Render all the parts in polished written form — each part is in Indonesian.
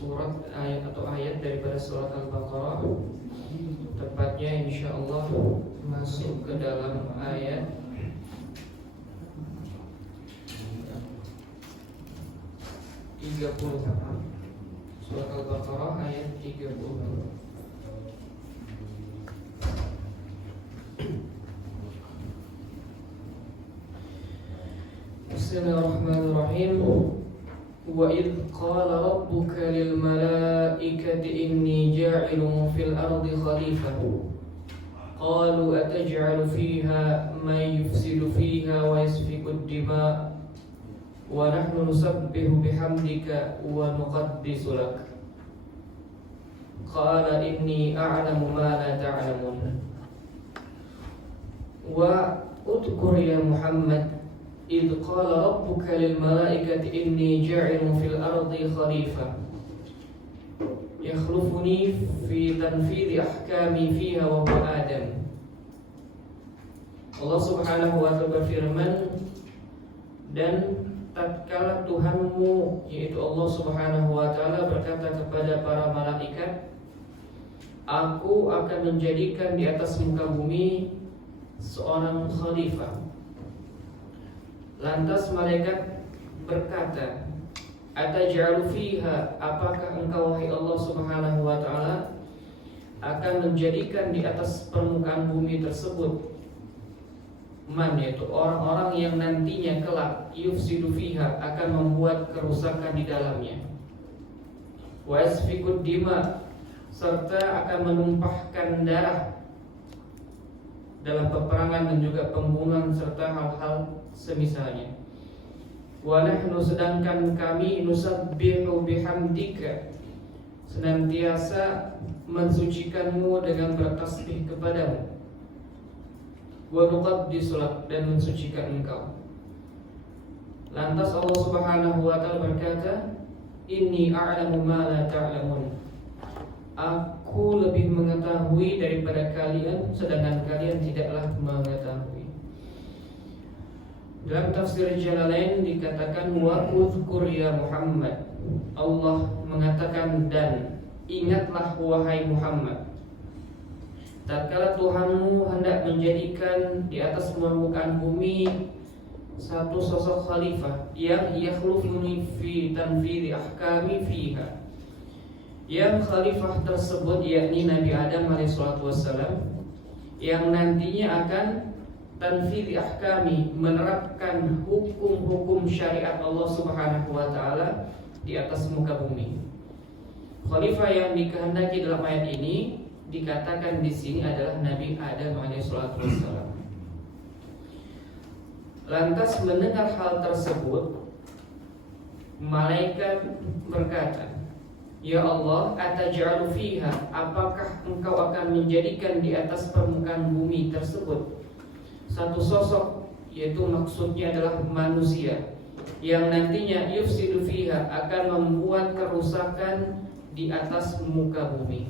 surat ayat atau ayat daripada surat Al-Baqarah. Tepatnya insyaallah masuk ke dalam ayat 30. Surat Al-Baqarah ayat 30. Bismillahirrahmanirrahim. Wa idh qala rabbuka lil malaikati inni ja'ilun fil ardi khalifah. Qalu ataj'alu fiha man yufsidu fiha wa yasfiku ad-dima' wa nahnu nusabbihu bihamdika wa nuqaddisu lak. Qala inni a'lamu ma la ta'lamun. Wa udhkur ya Muhammad idh qala rabbuka lil malaikati inni ja'ilun fil ardi khalifah yakhlufuni fi tanfidhi ahkami fiha wa huwa Adam. Allah Subhanahu wa ta'ala berfirman, dan tatkala Tuhanmu yaitu Allah Subhanahu wa ta'ala berkata kepada para malaikat, aku akan menjadikan di atas muka bumi seorang khalifah. Lantas malaikat berkata, ataj'alu fiha, apakah engkau wahai Allah Subhanahu wa ta'ala akan menjadikan di atas permukaan bumi tersebut man, yaitu orang-orang yang nantinya kelak yufsidu fiha, akan membuat kerusakan di dalamnya, wa yasfikud dima, serta akan menumpahkan darah dalam peperangan dan juga pembunuhan serta hal-hal semisalnya. Wa nahnu, sedangkan kami, nusabbihu bihamdika, senantiasa mensucikanmu dengan bertasbih kepadamu, wa nuqaddisu lak, dan mensucikan engkau. Lantas Allah Subhanahu wa ta'ala berkata, inni a'lamu ma la ta'lamun, aku lebih mengetahui daripada kalian, sedangkan kalian tidaklah mengetahui. Dalam tafsir Jalalain dikatakan wa udhkur ya Muhammad, Allah mengatakan dan ingatlah wahai Muhammad, tatkala Tuhanmu hendak menjadikan di atas permukaan bumi satu sosok khalifah yang yakhlufuni fi tanfidhi ahkami fiha, yang khalifah tersebut yakni Nabi Adam alaihissalatu wassalam, yang nantinya akan tanfidhi ahkami, menerapkan hukum-hukum syariat Allah Subhanahu wa ta'ala di atas muka bumi. Khalifah yang dikehendaki dalam ayat ini dikatakan di sini adalah Nabi Adam alaihissalatu wassalam. Lantas mendengar hal tersebut, malaikat berkata, ya Allah, ataj'alu fiha, apakah engkau akan menjadikan di atas permukaan bumi tersebut satu sosok, yaitu maksudnya adalah manusia, yang nantinya yufsidu fiha, akan membuat kerusakan di atas muka bumi.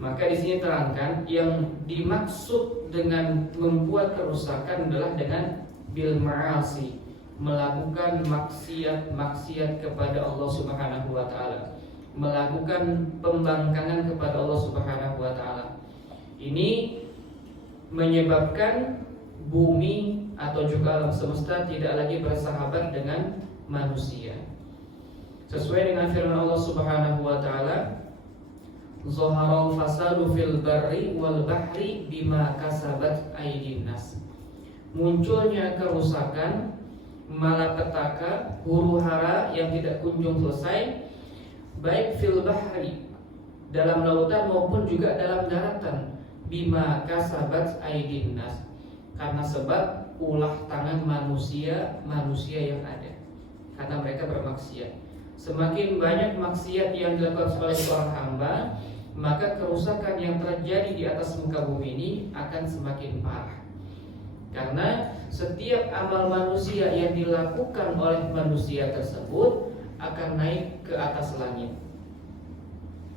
Maka di sini terangkan yang dimaksud dengan membuat kerusakan adalah dengan bil ma'asi, melakukan maksiat kepada Allah Subhanahu wa ta'ala, melakukan pembangkangan kepada Allah Subhanahu wa ta'ala. Ini menyebabkan bumi atau juga alam semesta tidak lagi bersahabat dengan manusia. Sesuai dengan firman Allah Subhanahu wa ta'ala, zaharal fasadu fil barri wal bahri bima kasabat aydin nas. Munculnya kerusakan, malapetaka, huru-hara yang tidak kunjung selesai, baik fil bahri, dalam lautan maupun juga dalam daratan, bima kasabat aydin nas, karena sebab ulah tangan manusia yang ada, karena mereka bermaksiat. Semakin banyak maksiat yang dilakukan oleh seorang hamba, maka kerusakan yang terjadi di atas muka bumi ini akan semakin parah. Karena setiap amal manusia yang dilakukan oleh manusia tersebut akan naik ke atas langit.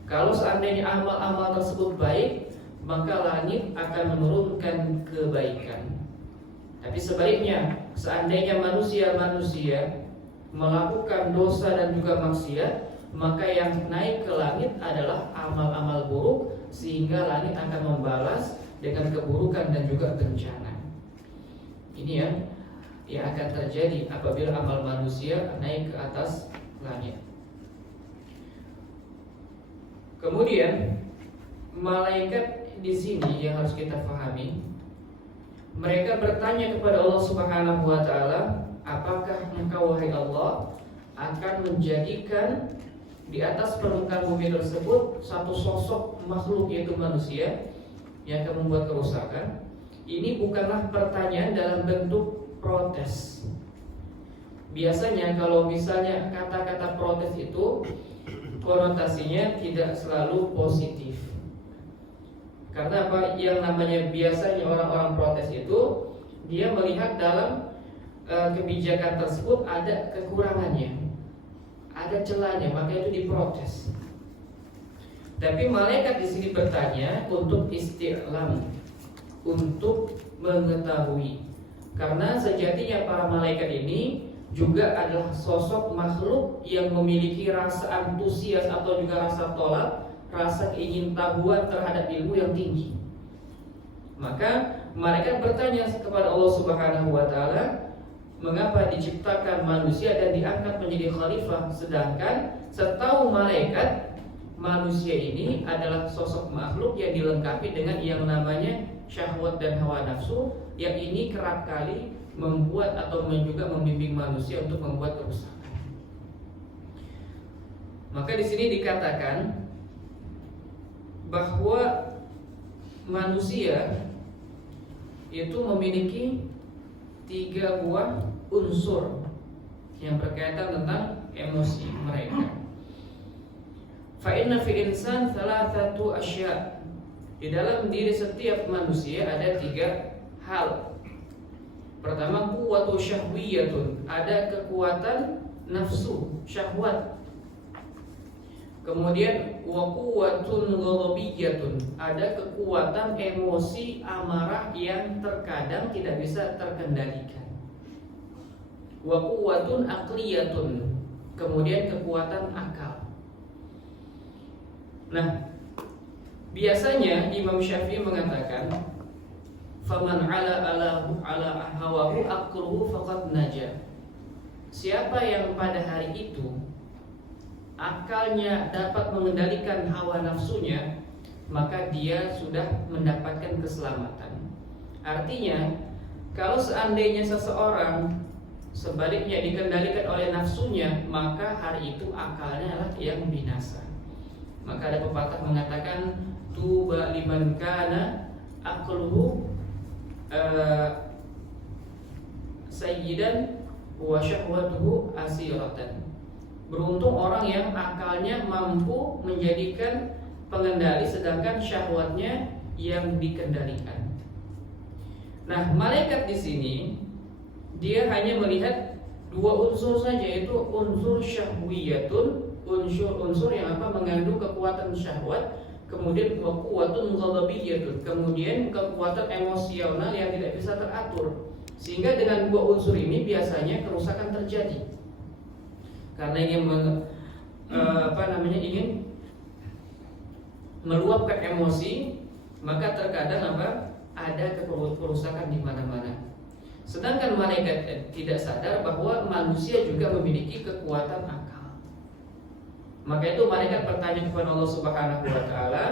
Kalau seandainya amal-amal tersebut baik, maka langit akan menurunkan kebaikan. Tapi sebaliknya, seandainya manusia melakukan dosa dan juga maksiat, maka yang naik ke langit adalah amal-amal buruk, sehingga langit akan membalas dengan keburukan dan juga bencana. Ini yang akan terjadi apabila amal manusia naik ke atas langit. Kemudian malaikat di sini yang harus kita pahami, mereka bertanya kepada Allah Subhanahu wa taala, apakah engkau wahai Allah akan menjadikan di atas permukaan bumi tersebut satu sosok makhluk, yaitu manusia, yang akan membuat kerusakan? Ini bukanlah pertanyaan dalam bentuk protes. Biasanya kalau misalnya kata-kata protes itu konotasinya tidak selalu positif. Karena apa? Yang namanya biasanya orang-orang protes itu dia melihat dalam kebijakan tersebut ada kekurangannya, ada celahnya, maka itu diprotes. Tapi malaikat di sini bertanya untuk isti'lam, untuk mengetahui. Karena sejatinya para malaikat ini juga adalah sosok makhluk yang memiliki rasa antusias atau juga rasa tolak, rasa keingintahuan terhadap ilmu yang tinggi. Maka malaikat bertanya kepada Allah Subhanahu wa taala, mengapa diciptakan manusia dan diangkat menjadi khalifah, sedangkan setahu malaikat manusia ini adalah sosok makhluk yang dilengkapi dengan yang namanya syahwat dan hawa nafsu, yang ini kerap kali membuat atau juga membimbing manusia untuk membuat kerusakan. Maka di sini dikatakan bahwa manusia itu memiliki 3 buah unsur yang berkaitan tentang emosi mereka. Fa inna fi insan thalathatu asya'. Di dalam diri setiap manusia ada 3 hal. Pertama, quwwatu syahwiyatun, ada kekuatan nafsu, syahwat. Kemudian wa quwwatun ghadabiyatun, ada kekuatan emosi amarah yang terkadang tidak bisa terkendalikan. Wa quwwatun aqliyatun, kemudian kekuatan akal. Nah, biasanya Imam Syafi'i mengatakan, faman ala hawahu aqruhu faqad naja. Siapa yang pada hari itu akalnya dapat mengendalikan hawa nafsunya, maka dia sudah mendapatkan keselamatan. Artinya, kalau seandainya seseorang sebaliknya dikendalikan oleh nafsunya, maka hari itu akalnya adalah yang binasa. Maka ada pepatah mengatakan, tuba liman kana aqluhu sayyidan wa syahwatuhu asiratan. Beruntung orang yang akalnya mampu menjadikan pengendali, sedangkan syahwatnya yang dikendalikan. Nah, malaikat di sini dia hanya melihat 2 unsur saja, yaitu unsur syahwiyatun, unsur yang mengandung kekuatan syahwat, kemudian quwwatun ghadabiyatun, kemudian kekuatan emosional yang tidak bisa teratur. Sehingga dengan 2 unsur ini biasanya kerusakan terjadi. Karena ingin ingin meluapkan emosi, maka terkadang ada kerusakan di mana-mana. Sedangkan malaikat tidak sadar bahwa manusia juga memiliki kekuatan akal. Maka itu malaikat bertanya kepada Allah Subhanahu wa taala,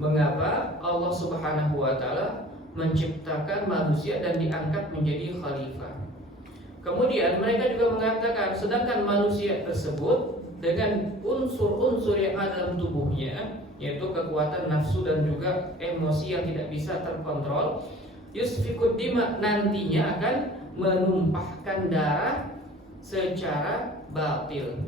mengapa Allah Subhanahu wa taala menciptakan manusia dan diangkat menjadi khalifah. Kemudian mereka juga mengatakan, sedangkan manusia tersebut dengan unsur-unsur yang ada dalam tubuhnya, yaitu kekuatan nafsu dan juga emosi yang tidak bisa terkontrol, yusfikud dima, nantinya akan menumpahkan darah secara batil.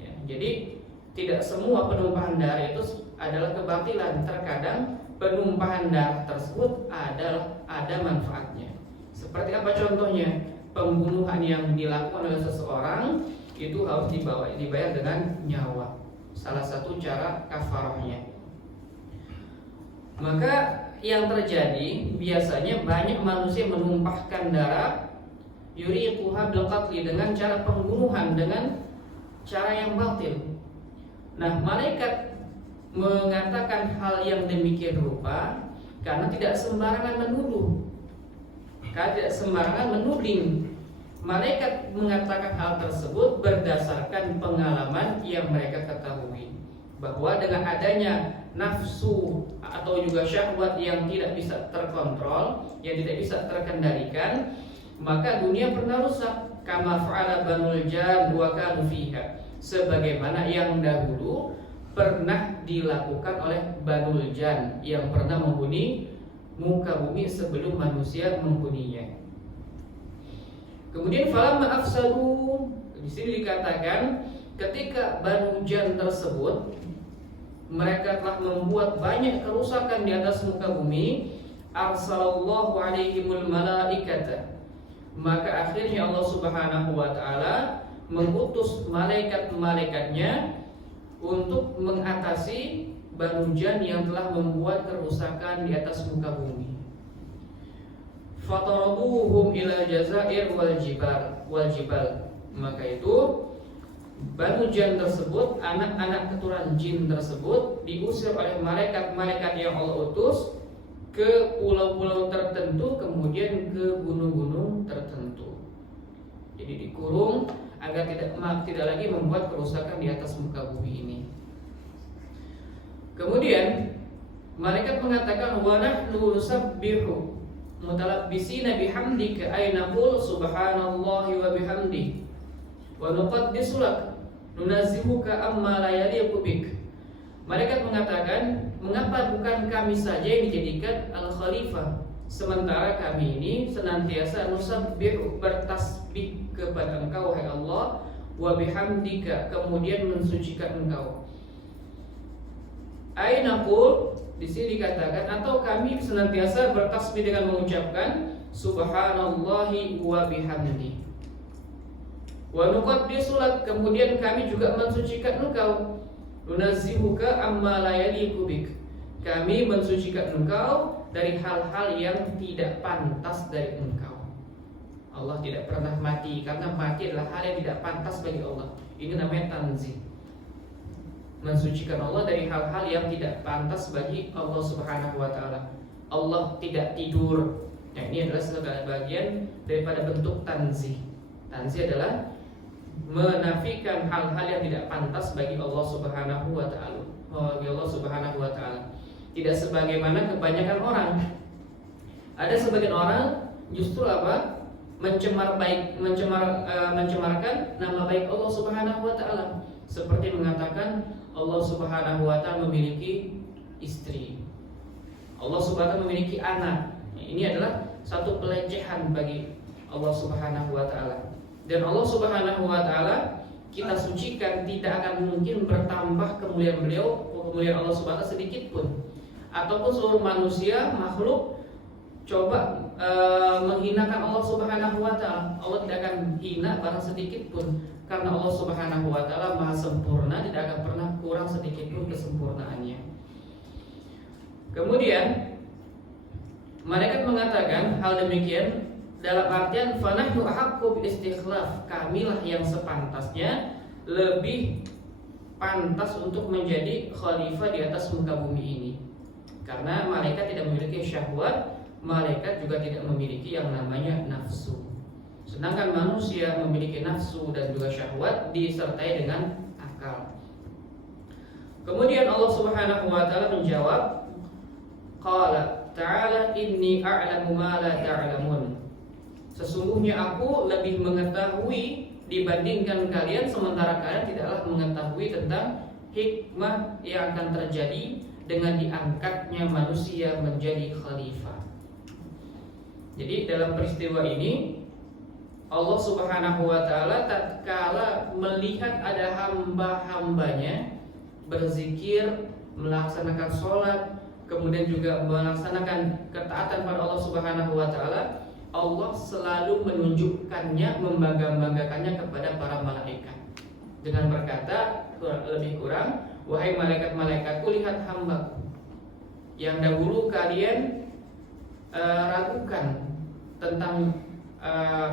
Ya, jadi tidak semua penumpahan darah itu adalah kebatilan. Terkadang penumpahan darah tersebut ada manfaatnya. Seperti apa contohnya? Pembunuhan yang dilakukan oleh seseorang itu harus dibayar dengan nyawa. Salah satu cara kafarahnya. Maka yang terjadi biasanya banyak manusia menumpahkan darah yuriquha bil qatli, dengan cara pembunuhan dengan cara yang batil. Nah, malaikat mengatakan hal yang demikian rupa karena tidak sembarangan menuduh, tidak sembarangan menuding. Malaikat mengatakan hal tersebut berdasarkan pengalaman yang mereka ketahui, bahwa dengan adanya nafsu atau juga syahwat yang tidak bisa terkontrol, yang tidak bisa terkendalikan, maka dunia pernah rusak. Kama fa'ala banul jan wa kanu fiha, sebagaimana yang dahulu pernah dilakukan oleh Banul Jan yang pernah menghuni muka bumi sebelum manusia menghuninya. Kemudian falamma afsadu, di sini dikatakan ketika Banu Jan tersebut mereka telah membuat banyak kerusakan di atas muka bumi, arsalallahu alaihimul malaikata, maka akhirnya Allah Subhanahu wa taala mengutus malaikat-malaikatnya untuk mengatasi Banu Jan yang telah membuat kerusakan di atas muka bumi. Fataraduhum ila jazair wal jibal. Maka itu Banu Jan tersebut, anak-anak keturunan jin tersebut diusir oleh malaikat-malaikat yang Allah utus ke pulau-pulau tertentu, kemudian ke gunung-gunung tertentu. Jadi dikurung agar tidak lagi membuat kerusakan di atas muka bumi ini. Kemudian malaikat mengatakan wa nahnu nusabbihu mutalabbisina bihamdika ay naqul subhanallahi wa bihamdi wa nuqaddisu lak nunazzihuka amma la yaliqu bik. Malaikat mengatakan, mengapa bukan kami saja yang dijadikan al-khalifah, sementara kami ini senantiasa nusabbihu, bertasbih kepada Engkau wahai Allah, wa bihamdika, kemudian mensucikan Engkau. Ainaqul, di sini dikatakan, atau kami senantiasa bertasbih dengan mengucapkan subhanallahi wa bihamdi. Wa nuqaddisu lak, kemudian kami juga mensucikan Engkau. Nunazzihuka amma la yaliqu bik, kami mensucikan Engkau dari hal-hal yang tidak pantas dari Engkau. Allah tidak pernah mati, karena mati adalah hal yang tidak pantas bagi Allah. Ini namanya tanzih, mensucikan Allah dari hal-hal yang tidak pantas bagi Allah Subhanahu wa taala. Allah tidak tidur. Nah, ini adalah salah bagian daripada bentuk tanzih. Tanzih adalah menafikan hal-hal yang tidak pantas bagi Allah Subhanahu wa taala. Bagi Allah Subhanahu wa taala. Tidak sebagaimana kebanyakan orang. Ada sebagian orang justru apa? Mencemarkan nama baik Allah Subhanahu wa taala, seperti mengatakan Allah Subhanahu wa taala memiliki istri, Allah Subhanahu wa taala memiliki anak. Ini adalah satu pelecehan bagi Allah Subhanahu wa taala. Dan Allah Subhanahu wa taala kita sucikan, tidak akan mungkin bertambah kemuliaan beliau, kemuliaan Allah Subhanahu wa taala sedikit pun. Ataupun seluruh manusia, makhluk coba menghinakan Allah Subhanahu wa taala, Allah tidak akan hina barang sedikit pun, karena Allah Subhanahu wa taala Maha sempurna, tidak akan pernah kurang sedikit pun kesempurnaannya. Kemudian malaikat mengatakan hal demikian dalam artian fanahnu ahaqqu bil istikhlaf, kamilah yang sepantasnya lebih pantas untuk menjadi khalifah di atas muka bumi ini. Karena malaikat tidak memiliki syahwat, malaikat juga tidak memiliki yang namanya nafsu. Sedangkan manusia memiliki nafsu dan juga syahwat disertai dengan akal. Kemudian Allah Subhanahu wa taala menjawab, qala ta'ala inni a'lamu ma la ta'lamun. Sesungguhnya aku lebih mengetahui dibandingkan kalian, sementara kalian tidaklah mengetahui tentang hikmah yang akan terjadi dengan diangkatnya manusia menjadi khalifah. Jadi dalam peristiwa ini Allah Subhanahu wa taala tatkala melihat ada hamba-hambanya berzikir, melaksanakan sholat, kemudian juga melaksanakan ketaatan pada Allah Subhanahu wa taala, Allah selalu menunjukkannya, membangga-banggakannya kepada para malaikat dengan berkata lebih kurang, wahai malaikat-malaikatku, lihat hambaku yang dahulu kalian ragukan tentang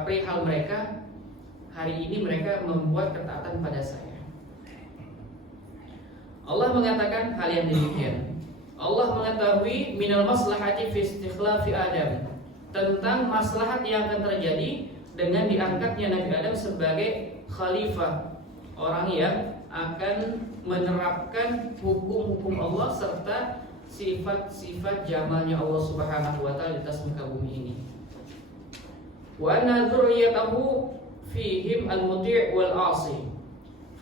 perihal mereka, hari ini mereka membuat ketaatan pada saya. Allah mengatakan hal yang demikian. Allah mengetahui minal maslahati fi istikhlafi Adam, tentang maslahat yang akan terjadi dengan diangkatnya Nabi Adam sebagai khalifah, orang yang akan menerapkan hukum-hukum Allah serta sifat-sifat jamalnya Allah Subhanahu wa taala di atas muka bumi ini. Wa anna dzurriyyatahu fihim al-muti' wal 'asi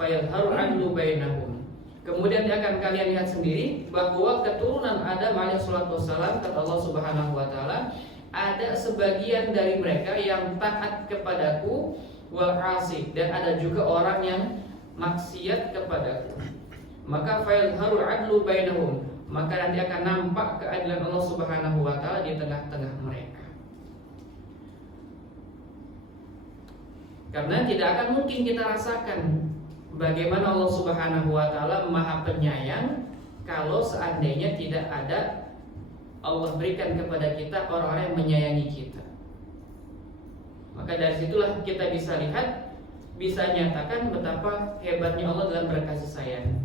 fayadhharu 'adlu bainahum. Kemudian akan kalian lihat sendiri bahwa keturunan Adam alaihissalatu wassalam, kata Allah Subhanahu wa taala, ada sebagian dari mereka yang taat kepadaku wal 'asi, dan ada juga orang yang maksiat kepadaku. Maka fayadhharu 'adlu bainahum, maka nanti akan nampak keadilan Allah Subhanahu wa taala di tengah-tengah mereka. Karena tidak akan mungkin kita rasakan bagaimana Allah Subhanahu wa taala Maha Penyayang kalau seandainya tidak ada Allah berikan kepada kita orang-orang yang menyayangi kita. Maka dari situlah kita bisa lihat, bisa nyatakan betapa hebatnya Allah dalam berkasih sayang.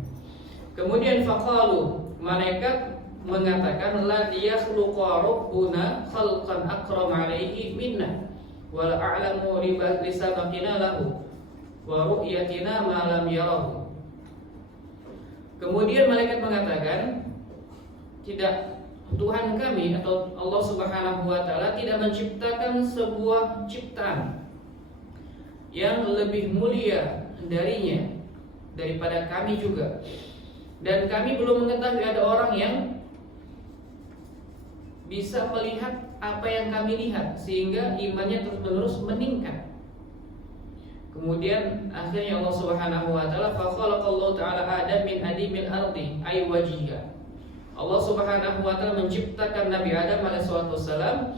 Kemudian faqalu, malaikat mengatakan la yakhluqu rabbuna khalqan akram alaihi minna wal a'lamu li sabaqina lahu wa ru'yatina ma lam yarahu. Kemudian malaikat mengatakan, tidak, Tuhan kami atau Allah Subhanahu wa taala tidak menciptakan sebuah ciptaan yang lebih mulia darinya, daripada kami juga. Dan kami belum mengetahui ada orang yang bisa melihat apa yang kami lihat sehingga imannya terus-menerus meningkat. Kemudian akhirnya Allah Subhanahu wa taala fa khalaqallahu ta'ala Adam min adimil ardi ay wajhiha. Allah Subhanahu wa taala menciptakan Nabi Adam alaihissalatu wassalam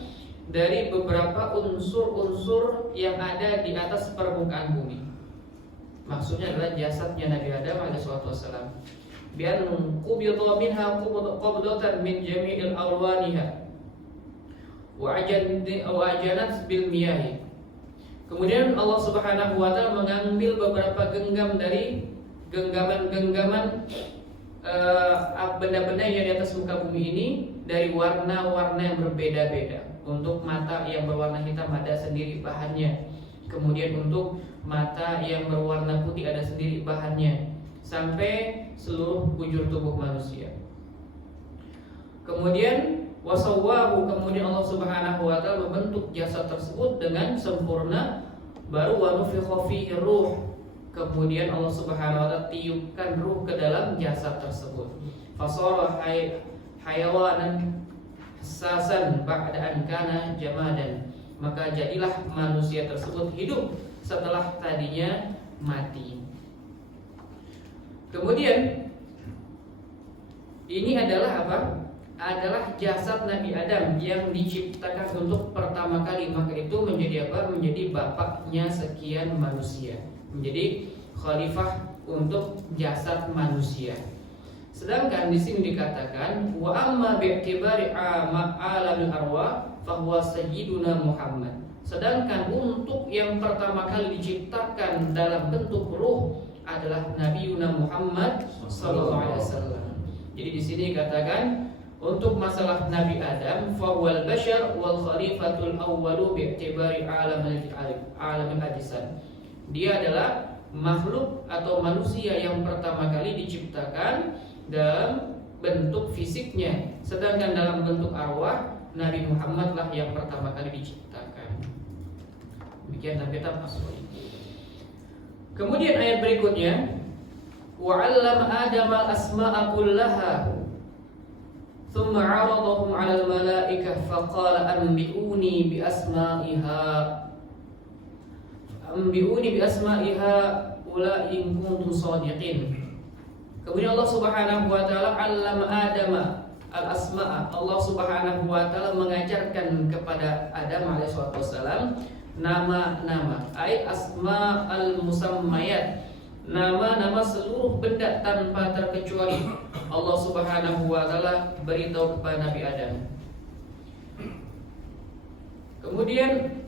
dari beberapa unsur-unsur yang ada di atas permukaan bumi. Maksudnya adalah jasadnya Nabi Adam alaihissalatu wassalam. Biar qubidha minha qabdatan min jami'il alwaniha wa ajanat bil miyahi. Kemudian Allah Subhanahu wa taala mengambil beberapa genggam dari genggaman-genggaman benda-benda yang di atas muka bumi ini dari warna-warna yang berbeda-beda. Untuk mata yang berwarna hitam ada sendiri bahannya. Kemudian untuk mata yang berwarna putih ada sendiri bahannya, sampai seluruh bujur tubuh manusia. Kemudian wasawwahu, kemudian Allah Subhanahu wa taala membentuk jasad tersebut dengan sempurna. Baru wa nufikha fihi ruh, kemudian Allah Subhanahu wa taala tiupkan ruh ke dalam jasad tersebut. Fasara hayawanan hassasan ba'da an kana jamadan, maka jadilah manusia tersebut hidup setelah tadinya mati. Kemudian ini adalah apa? Adalah jasad Nabi Adam yang diciptakan untuk pertama kali. Maka itu menjadi apa? Menjadi bapaknya sekian manusia, menjadi khalifah untuk jasad manusia. Sedangkan di sini dikatakan wa amma bi'tibari alamil arwah fahuwa sayyiduna Muhammad. Sedangkan untuk yang pertama kali diciptakan dalam bentuk ruh adalah Nabi Muhammad sallallahu alaihi wasallam. Jadi di sini dikatakan untuk masalah Nabi Adam fawal bashar wal khalifatul awwalu bi'tibari alamil ajsad. Dia adalah makhluk atau manusia yang pertama kali diciptakan dalam bentuk fisiknya, sedangkan dalam bentuk arwah Nabi Muhammad lah yang pertama kali diciptakan. Demikian Nabi Adam asli. Kemudian ayat berikutnya, wa'allama Adam al-asma'a kullaha thumma 'aradahum 'alal malaikah faqala anbi'uni bi asma'iha ula in kuntum shadiqin. Kemudian Allah Subhanahu wa taala 'allama Adam al-asma'a. Allah Subhanahu wa taala mengajarkan kepada Adam alaihi wasallam nama-nama, ay asma al-musammayat, nama-nama seluruh benda tanpa terkecuali. Allah Subhanahu wa taala beritahu kepada Nabi Adam. Kemudian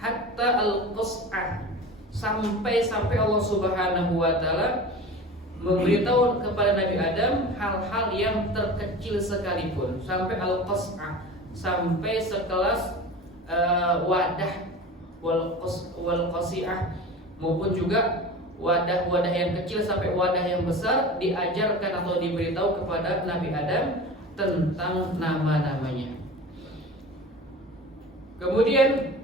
hatta al-qas'ah, sampai Allah Subhanahu wa taala memberitahu kepada Nabi Adam hal-hal yang terkecil sekalipun, sampai al-qas'ah, sampai sekelas wadah wal qasi'ah, maupun juga wadah-wadah yang kecil sampai wadah yang besar, diajarkan atau diberitahu kepada Nabi Adam tentang nama-namanya. Kemudian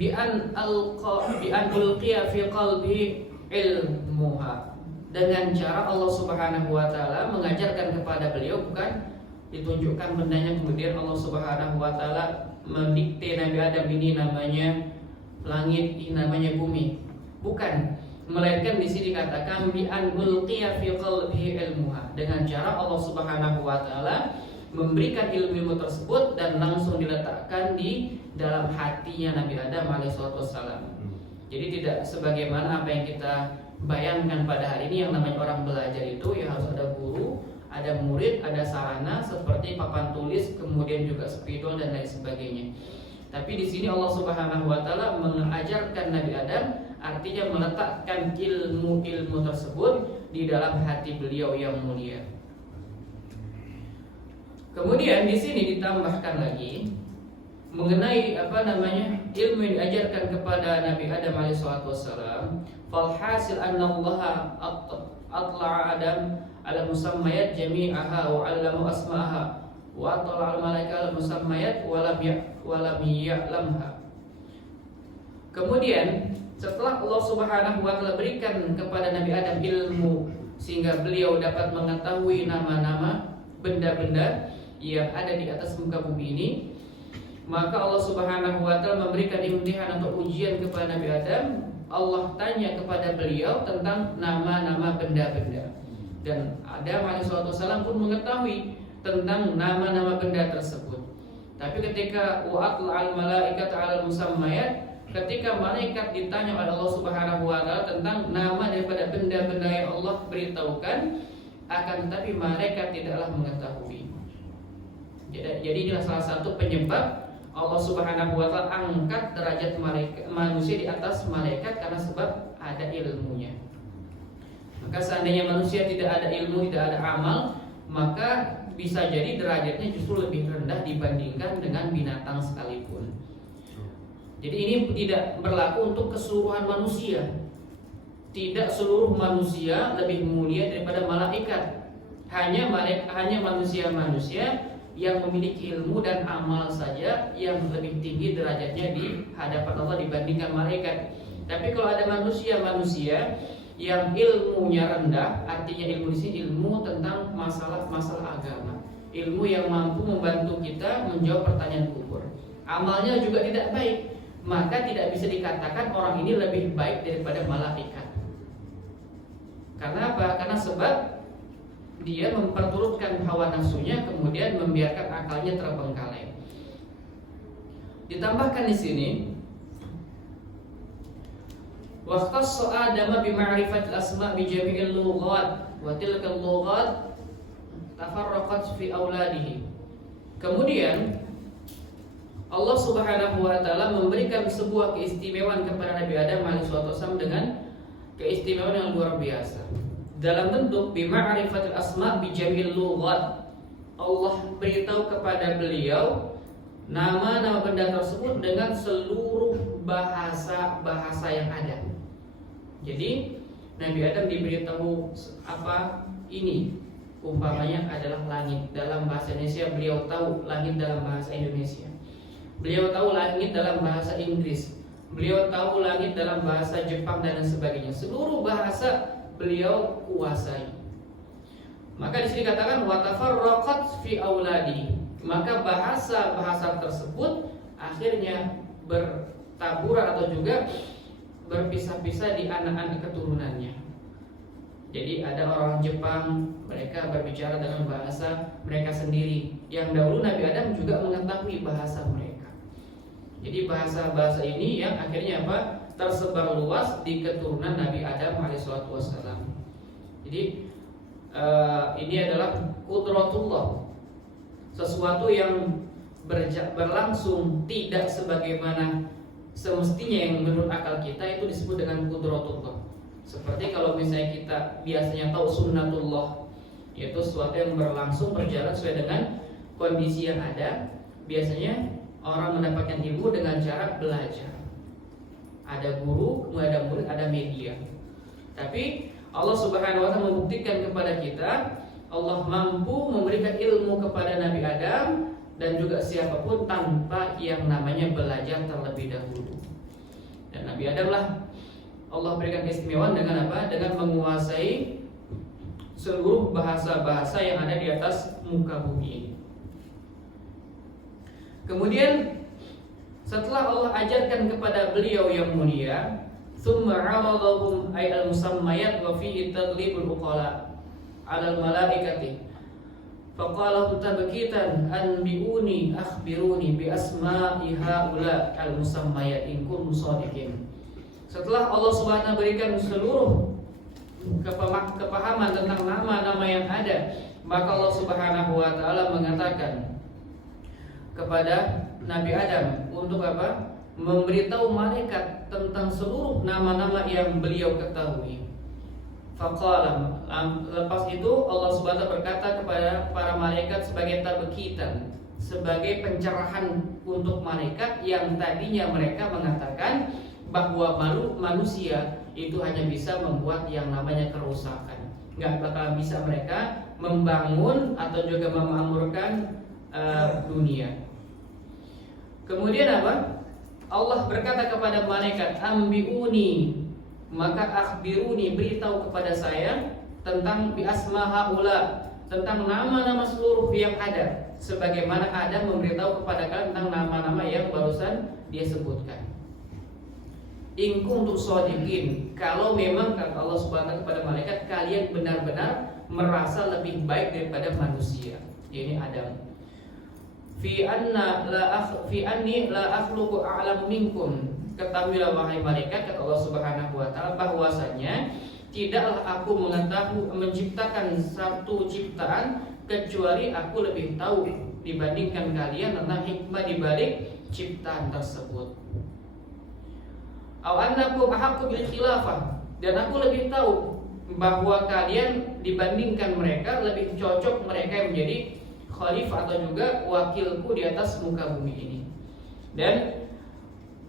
bi an ulqiya fi qalbi ilmuha, dengan cara Allah Subhanahu wa taala mengajarkan kepada beliau, bukan ditunjukkan bendanya kemudian Allah Subhanahu wa taala mendikte Nabi Adam ini namanya langit, ini namanya bumi. Bukan, melainkan di sini dikatakan bi an ulqiya fi qalbi ilmuha, dengan cara Allah Subhanahu wa taala memberikan ilmu tersebut dan langsung diletakkan di dalam hatinya Nabi Adam alaihissalam. Jadi tidak sebagaimana apa yang kita bayangkan pada hari ini, yang namanya orang belajar itu ya harus ada guru, ada murid, ada sarana seperti papan tulis, kemudian juga spidol dan lain sebagainya. Tapi di sini Allah Subhanahu wa taala mengajarkan Nabi Adam, artinya meletakkan ilmu-ilmu tersebut di dalam hati beliau yang mulia. Kemudian di sini ditambahkan lagi mengenai ilmu yang diajarkan kepada Nabi Adam alaihissalam. Falhasil anna Allah atla'a Adam ala musammayat jami'aha wa 'allama asma'aha wa atla'a al-malaika ala musammayat wa lam ya'lamha. Kemudian setelah Allah Subhanahu wa taala berikan kepada Nabi Adam ilmu sehingga beliau dapat mengetahui nama-nama benda-benda yang ada di atas muka bumi ini, maka Allah Subhanahu wa taala memberikan imtihan atau ujian kepada Nabi Adam. Allah tanya kepada beliau tentang nama-nama benda-benda, dan Adam alaihissalam pun mengetahui tentang nama-nama benda tersebut. Tapi ketika wa'atla al-malaikat al musammayat, ketika malaikat ditanya oleh Allah Subhanahu wa taala tentang nama daripada benda-benda yang Allah beritahukan, akan tetapi malaikat tidaklah mengetahui. Jadi inilah salah satu penyebab Allah Subhanahu wa taala angkat derajat manusia di atas malaikat, karena sebab ada ilmunya. Maka seandainya manusia tidak ada ilmu, tidak ada amal, maka bisa jadi derajatnya justru lebih rendah dibandingkan dengan binatang sekalipun. Jadi ini tidak berlaku untuk keseluruhan manusia. Tidak seluruh manusia lebih mulia daripada malaikat. Hanya manusia-manusia yang memiliki ilmu dan amal saja yang lebih tinggi derajatnya di hadapan Allah dibandingkan malaikat. Tapi kalau ada manusia-manusia yang ilmunya rendah, artinya ilmu di sini ilmu tentang masalah-masalah agama, ilmu yang mampu membantu kita menjawab pertanyaan kubur, amalnya juga tidak baik, maka tidak bisa dikatakan orang ini lebih baik daripada malaikat. Karena apa? Karena sebab dia memperturutkan hawa nafsunya, kemudian membiarkan akalnya terbengkalai. Ditambahkan di sini, wa khassa Adam bi ma'rifatil asma' bi jami'il lughat wa tilka al-lughat tafarraqat fi auladihi. Kemudian Allah Subhanahu wa taala memberikan sebuah keistimewaan kepada Nabi Adam alaihissalam dengan keistimewaan yang luar biasa. Dalam bentuk bima'rifatil asma' bi jamil lughat, Allah beritahu kepada beliau nama-nama benda tersebut dengan seluruh bahasa-bahasa yang ada. Jadi Nabi Adam diberitahu apa ini, umpamanya adalah langit dalam bahasa Indonesia, beliau tahu langit dalam bahasa Indonesia. Beliau tahu langit dalam bahasa Inggris, beliau tahu langit dalam bahasa Jepang dan lain sebagainya. Seluruh bahasa beliau kuasai. Maka di sini katakan wa tafarraqat fi auladi, maka bahasa-bahasa tersebut akhirnya bertaburan atau juga berpisah-pisah di anak-anak keturunannya. Jadi ada orang Jepang, mereka berbicara dengan bahasa mereka sendiri, yang dahulu Nabi Adam juga mengetahui bahasa mereka. Jadi bahasa-bahasa ini yang akhirnya apa? Tersebar luas di keturunan Nabi Adam alaihissalam. Jadi ini adalah qudratullah, sesuatu yang berlangsung tidak sebagaimana semestinya yang menurut akal kita, itu disebut dengan qudratullah. Seperti kalau misalnya kita biasanya tahu sunnatullah, yaitu sesuatu yang berlangsung berjalan sesuai dengan kondisi yang ada. Biasanya orang mendapatkan ilmu dengan cara belajar. Ada guru, kemudian ada murid, ada media. Tapi Allah Subhanahu wa taala membuktikan kepada kita, Allah mampu memberikan ilmu kepada Nabi Adam dan juga siapapun tanpa yang namanya belajar terlebih dahulu. Dan Nabi Adam lah Allah berikan keistimewaan dengan apa? Dengan menguasai seluruh bahasa-bahasa yang ada di atas muka bumi ini. Kemudian setelah Allah ajarkan kepada beliau yang mulia, thumma 'aradahum ay al-musammayat wa fihi tadlibul uqala 'ala al-malaikati. Faqala tabkitan anbi'uni akhbiruni bi asma'i haula al-musammayat in kuntum shadiqin. Setelah Allah Subhanahu berikan seluruh kepahaman tentang nama-nama yang ada, maka Allah Subhanahu wa taala mengatakan kepada Nabi Adam untuk apa? Memberitahu malaikat tentang seluruh nama-nama yang beliau ketahui. Faqala, lepas itu Allah Subhanahu wa taala berkata kepada para malaikat sebagai tabkitan, sebagai pencerahan untuk malaikat yang tadinya mereka mengatakan bahwa manusia itu hanya bisa membuat yang namanya kerusakan. Nggak bakal bisa mereka membangun atau juga memakmurkan dunia. Kemudian apa? Allah berkata kepada malaikat, ambiuni, maka akhbiruni, beritahu kepada saya tentang bi asma haula, tentang nama-nama seluruh yang ada, sebagaimana Adam memberitahu kepada kalian tentang nama-nama yang barusan dia sebutkan. In kuntum shadiqin, kalau memang kata Allah Subhanahu kepada malaikat, kalian benar-benar merasa lebih baik daripada manusia, ini Adam. Fi anni la akhluqu a'lamu minkum, ketahuilah wahai malaikat, kata Allah Subhanahu wa taala, bahwasanya tidaklah aku menciptakan satu ciptaan kecuali aku lebih tahu dibandingkan kalian tentang hikmah dibalik ciptaan tersebut. Aw annakum ahaqqu bil khilafah, dan aku lebih tahu bahwa kalian dibandingkan mereka lebih cocok mereka yang menjadi khalifah atau juga wakilku di atas muka bumi ini. Dan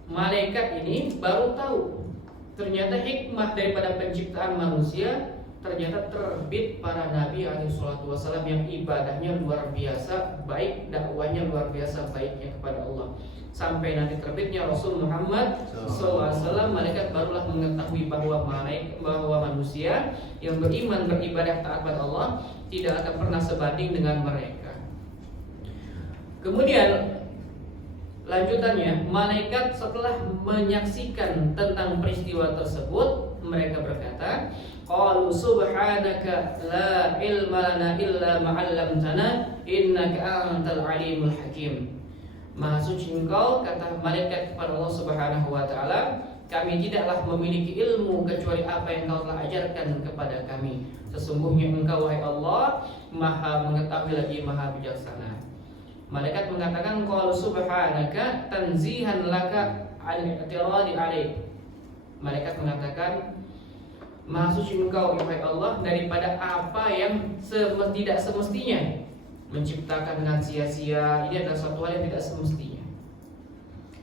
malaikat ini baru tahu ternyata hikmah daripada penciptaan manusia, ternyata terbit para nabi alaihissalam yang ibadahnya luar biasa baik, dakwanya luar biasa baiknya kepada Allah. Sampai nanti terbitnya Rasul Muhammad SAW, malaikat barulah mengetahui bahwa manusia yang beriman beribadah taat kepada Allah tidak akan pernah sebanding dengan mereka. Kemudian lanjutannya, malaikat setelah menyaksikan tentang peristiwa tersebut, mereka berkata, qalu subhanaka la ilma lana illa ma 'allamtana innaka antal alimul hakim. Maha suci Engkau, kata malaikat kepada Allah Subhanahu wa taala, kami tidaklah memiliki ilmu kecuali apa yang Engkau telah ajarkan kepada kami. Sesungguhnya Engkau wahai Allah Maha mengetahui lagi Maha bijaksana. Malaikat mengatakan, qalu subhanaka tanzihan laka al-i'tiradi alaih. Malaikat mengatakan, Maha suci Engkau wahai Allah daripada apa yang tidak semestinya, menciptakan dengan sia-sia. Ini adalah suatu hal yang tidak semestinya.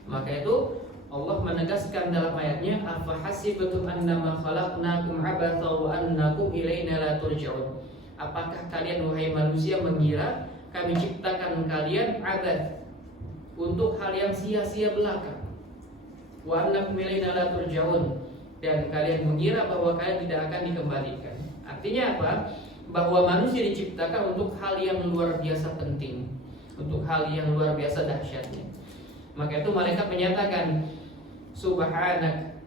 Maka itu Allah menegaskan dalam ayatnya, afa hasibtum annama khalaqnakum abatha wa annakum ilaina la turja'un. Apakah kalian wahai manusia mengira kami ciptakan kalian abath, untuk hal yang sia-sia belaka, wa annakum ilaina la turja'un, dan kalian mengira bahwa kalian tidak akan dikembalikan. Artinya apa? Bahwa manusia diciptakan untuk hal yang luar biasa penting, untuk hal yang luar biasa dahsyatnya. Maka itu malaikat menyatakan, subhanak,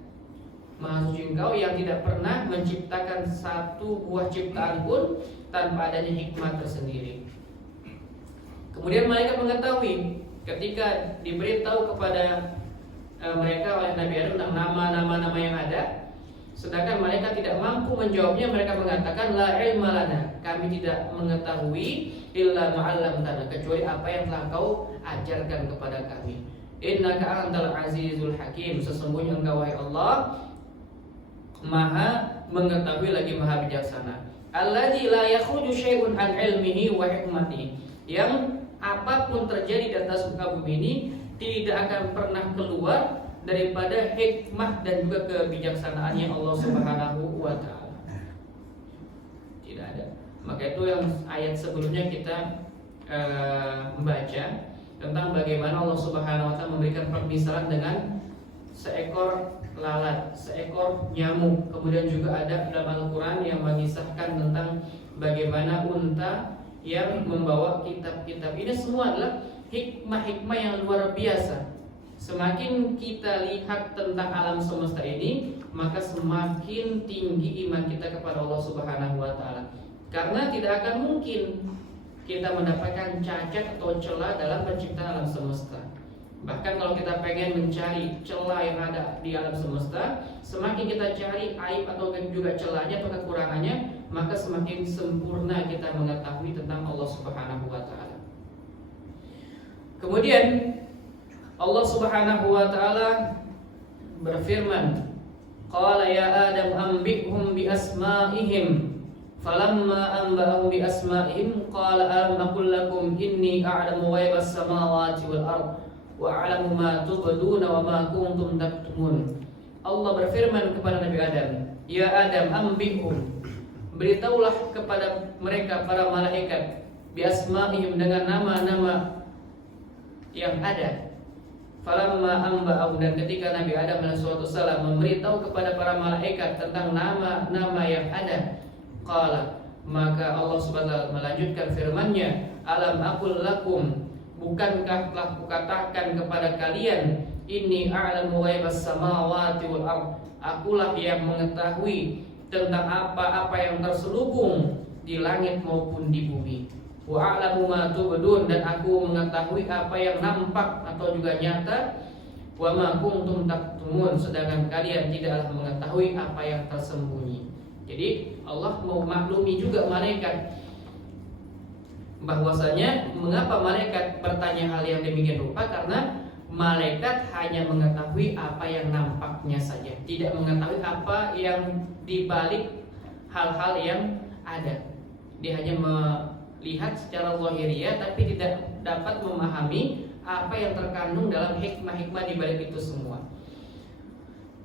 Maha suci Engkau yang tidak pernah menciptakan satu buah ciptaan pun tanpa adanya hikmah tersendiri. Kemudian malaikat mengetahui ketika diberitahu kepada mereka oleh Nabi Adam tentang nama-nama yang ada, sedangkan malaikat tidak mampu menjawabnya, mereka mengatakan la ilma lana, kami tidak mengetahui illa ma'allamtana, kecuali apa yang telah Kau ajarkan kepada kami. Innaka antal azizul hakim, sesungguhnya Engkau wahai Allah Maha mengetahui lagi maha bijaksana. Alladzi la yakhruju syai'un an ilmihi wa hikmatihi, yang apapun terjadi di atas muka bumi ini tidak akan pernah keluar daripada hikmah dan juga kebijaksanaannya Allah Subhanahu wa taala. Tidak ada. Maka itu yang ayat sebelumnya kita membaca tentang bagaimana Allah Subhanahu wa taala memberikan permisalan dengan seekor lalat, seekor nyamuk. Kemudian juga ada dalam Al-Qur'an yang mengisahkan tentang bagaimana unta yang membawa kitab-kitab. Ini semua adalah hikmah-hikmah yang luar biasa. Semakin kita lihat tentang alam semesta ini, maka semakin tinggi iman kita kepada Allah Subhanahu wa taala. Karena tidak akan mungkin kita mendapatkan cacat atau celah dalam penciptaan alam semesta. Bahkan kalau kita pengen mencari celah yang ada di alam semesta, semakin kita cari aib atau juga celahnya atau kekurangannya, maka semakin sempurna kita mengetahui tentang Allah Subhanahu wa taala. Kemudian Allah Subhanahu wa taala berfirman, qala ya Adam anbi'hum bi asma'ihim, falamma anba'ahum bi asma'ihim qala alam aqul lakum inni a'lamu ghaibas samawati wal ard wa a'lamu ma tubduna wa ma kuntum taktumun. Allah berfirman kepada Nabi Adam, ya Adam anbi'hum, beritahulah kepada mereka para malaikat bi asma'ihim, dengan nama-nama yang ada. Falamma anba'ahum, dan ketika Nabi Adam alaihissalam memberitahu kepada para malaikat tentang nama-nama yang ada, qala, maka Allah Subhanahu wa taala melanjutkan firman-Nya, alam aqul lakum, bukankah telah kukatakan kepada kalian, inni a'lamu ghaibas samawati wal ard, akulah yang mengetahui tentang apa-apa yang terselubung di langit maupun di bumi. Wa a'lamu ma tubdun, dan aku mengetahui apa yang nampak atau juga nyata. Wa ma kuntum taktumun, sedangkan kalian tidaklah mengetahui apa yang tersembunyi. Jadi Allah mau maklumi juga malaikat bahwasanya mengapa malaikat bertanya hal yang demikian rupa, karena malaikat hanya mengetahui apa yang nampaknya saja, tidak mengetahui apa yang dibalik hal-hal yang ada. Dia hanya melihat secara zahiriyah, tapi tidak dapat memahami apa yang terkandung dalam hikmah-hikmah di balik itu semua.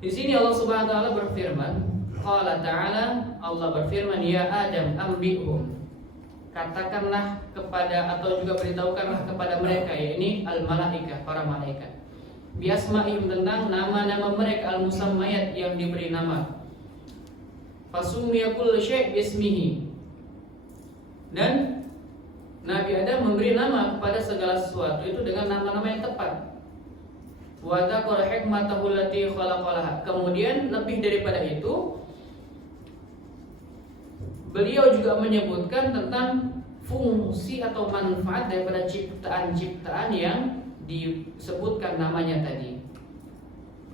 Di sini Allah Subhanahu wa taala berfirman, qala ta'ala, Allah berfirman, ya Adam anbi'hum, katakanlah kepada atau juga beritahukanlah kepada mereka, yakni al-malaikah, para malaikat, biasma'ihim, tentang nama-nama mereka, al-musammayat, yang diberi nama. Fasummiya kullu syai' bismihi, dan Nabi Adam memberi nama kepada segala sesuatu itu dengan nama-nama yang tepat. Wa taqara hikmatahu allati khalaqalaha, kemudian lebih daripada itu beliau juga menyebutkan tentang fungsi atau manfaat daripada ciptaan-ciptaan yang disebutkan namanya tadi.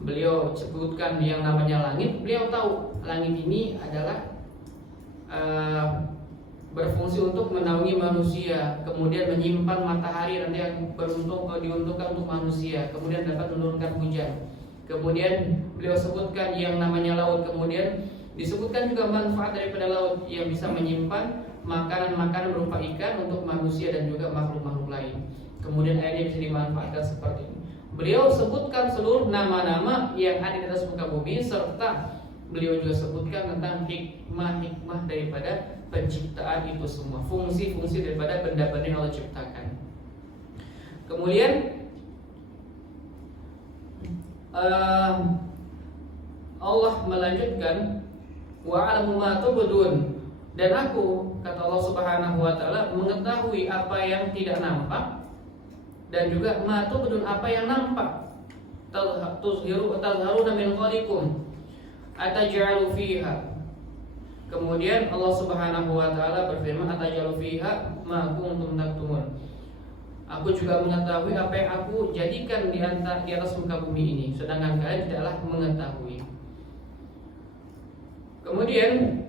Beliau sebutkan yang namanya langit. Beliau tahu langit ini adalah berfungsi untuk menaungi manusia, kemudian menyimpan matahari nanti yang diuntukkan untuk manusia, kemudian dapat menurunkan hujan. Kemudian beliau sebutkan yang namanya laut, kemudian disebutkan juga manfaat daripada laut yang bisa menyimpan makanan-makanan berupa ikan untuk manusia dan juga makhluk-makhluk lain. Kemudian airnya bisa dimanfaatkan seperti ini. Beliau sebutkan seluruh nama-nama yang ada di atas muka bumi, serta beliau juga sebutkan tentang hikmah-hikmah daripada penciptaan itu semua, fungsi-fungsi daripada benda-benda yang Allah ciptakan. Kemudian Allah melanjutkan, wa a'lamu ma tubdun, dan aku, kata Allah Subhanahu wa taala, mengetahui apa yang tidak nampak dan juga ma tubdun, apa yang nampak. Tazharuna min qalikum ataj'alu fiha. Kemudian Allah Subhanahu wa taala berfirman, ataj'alu fiha ma kuntum taktumun. Aku juga mengetahui apa yang aku jadikan di atas muka bumi ini, sedangkan kalian tidaklah mengetahui. Kemudian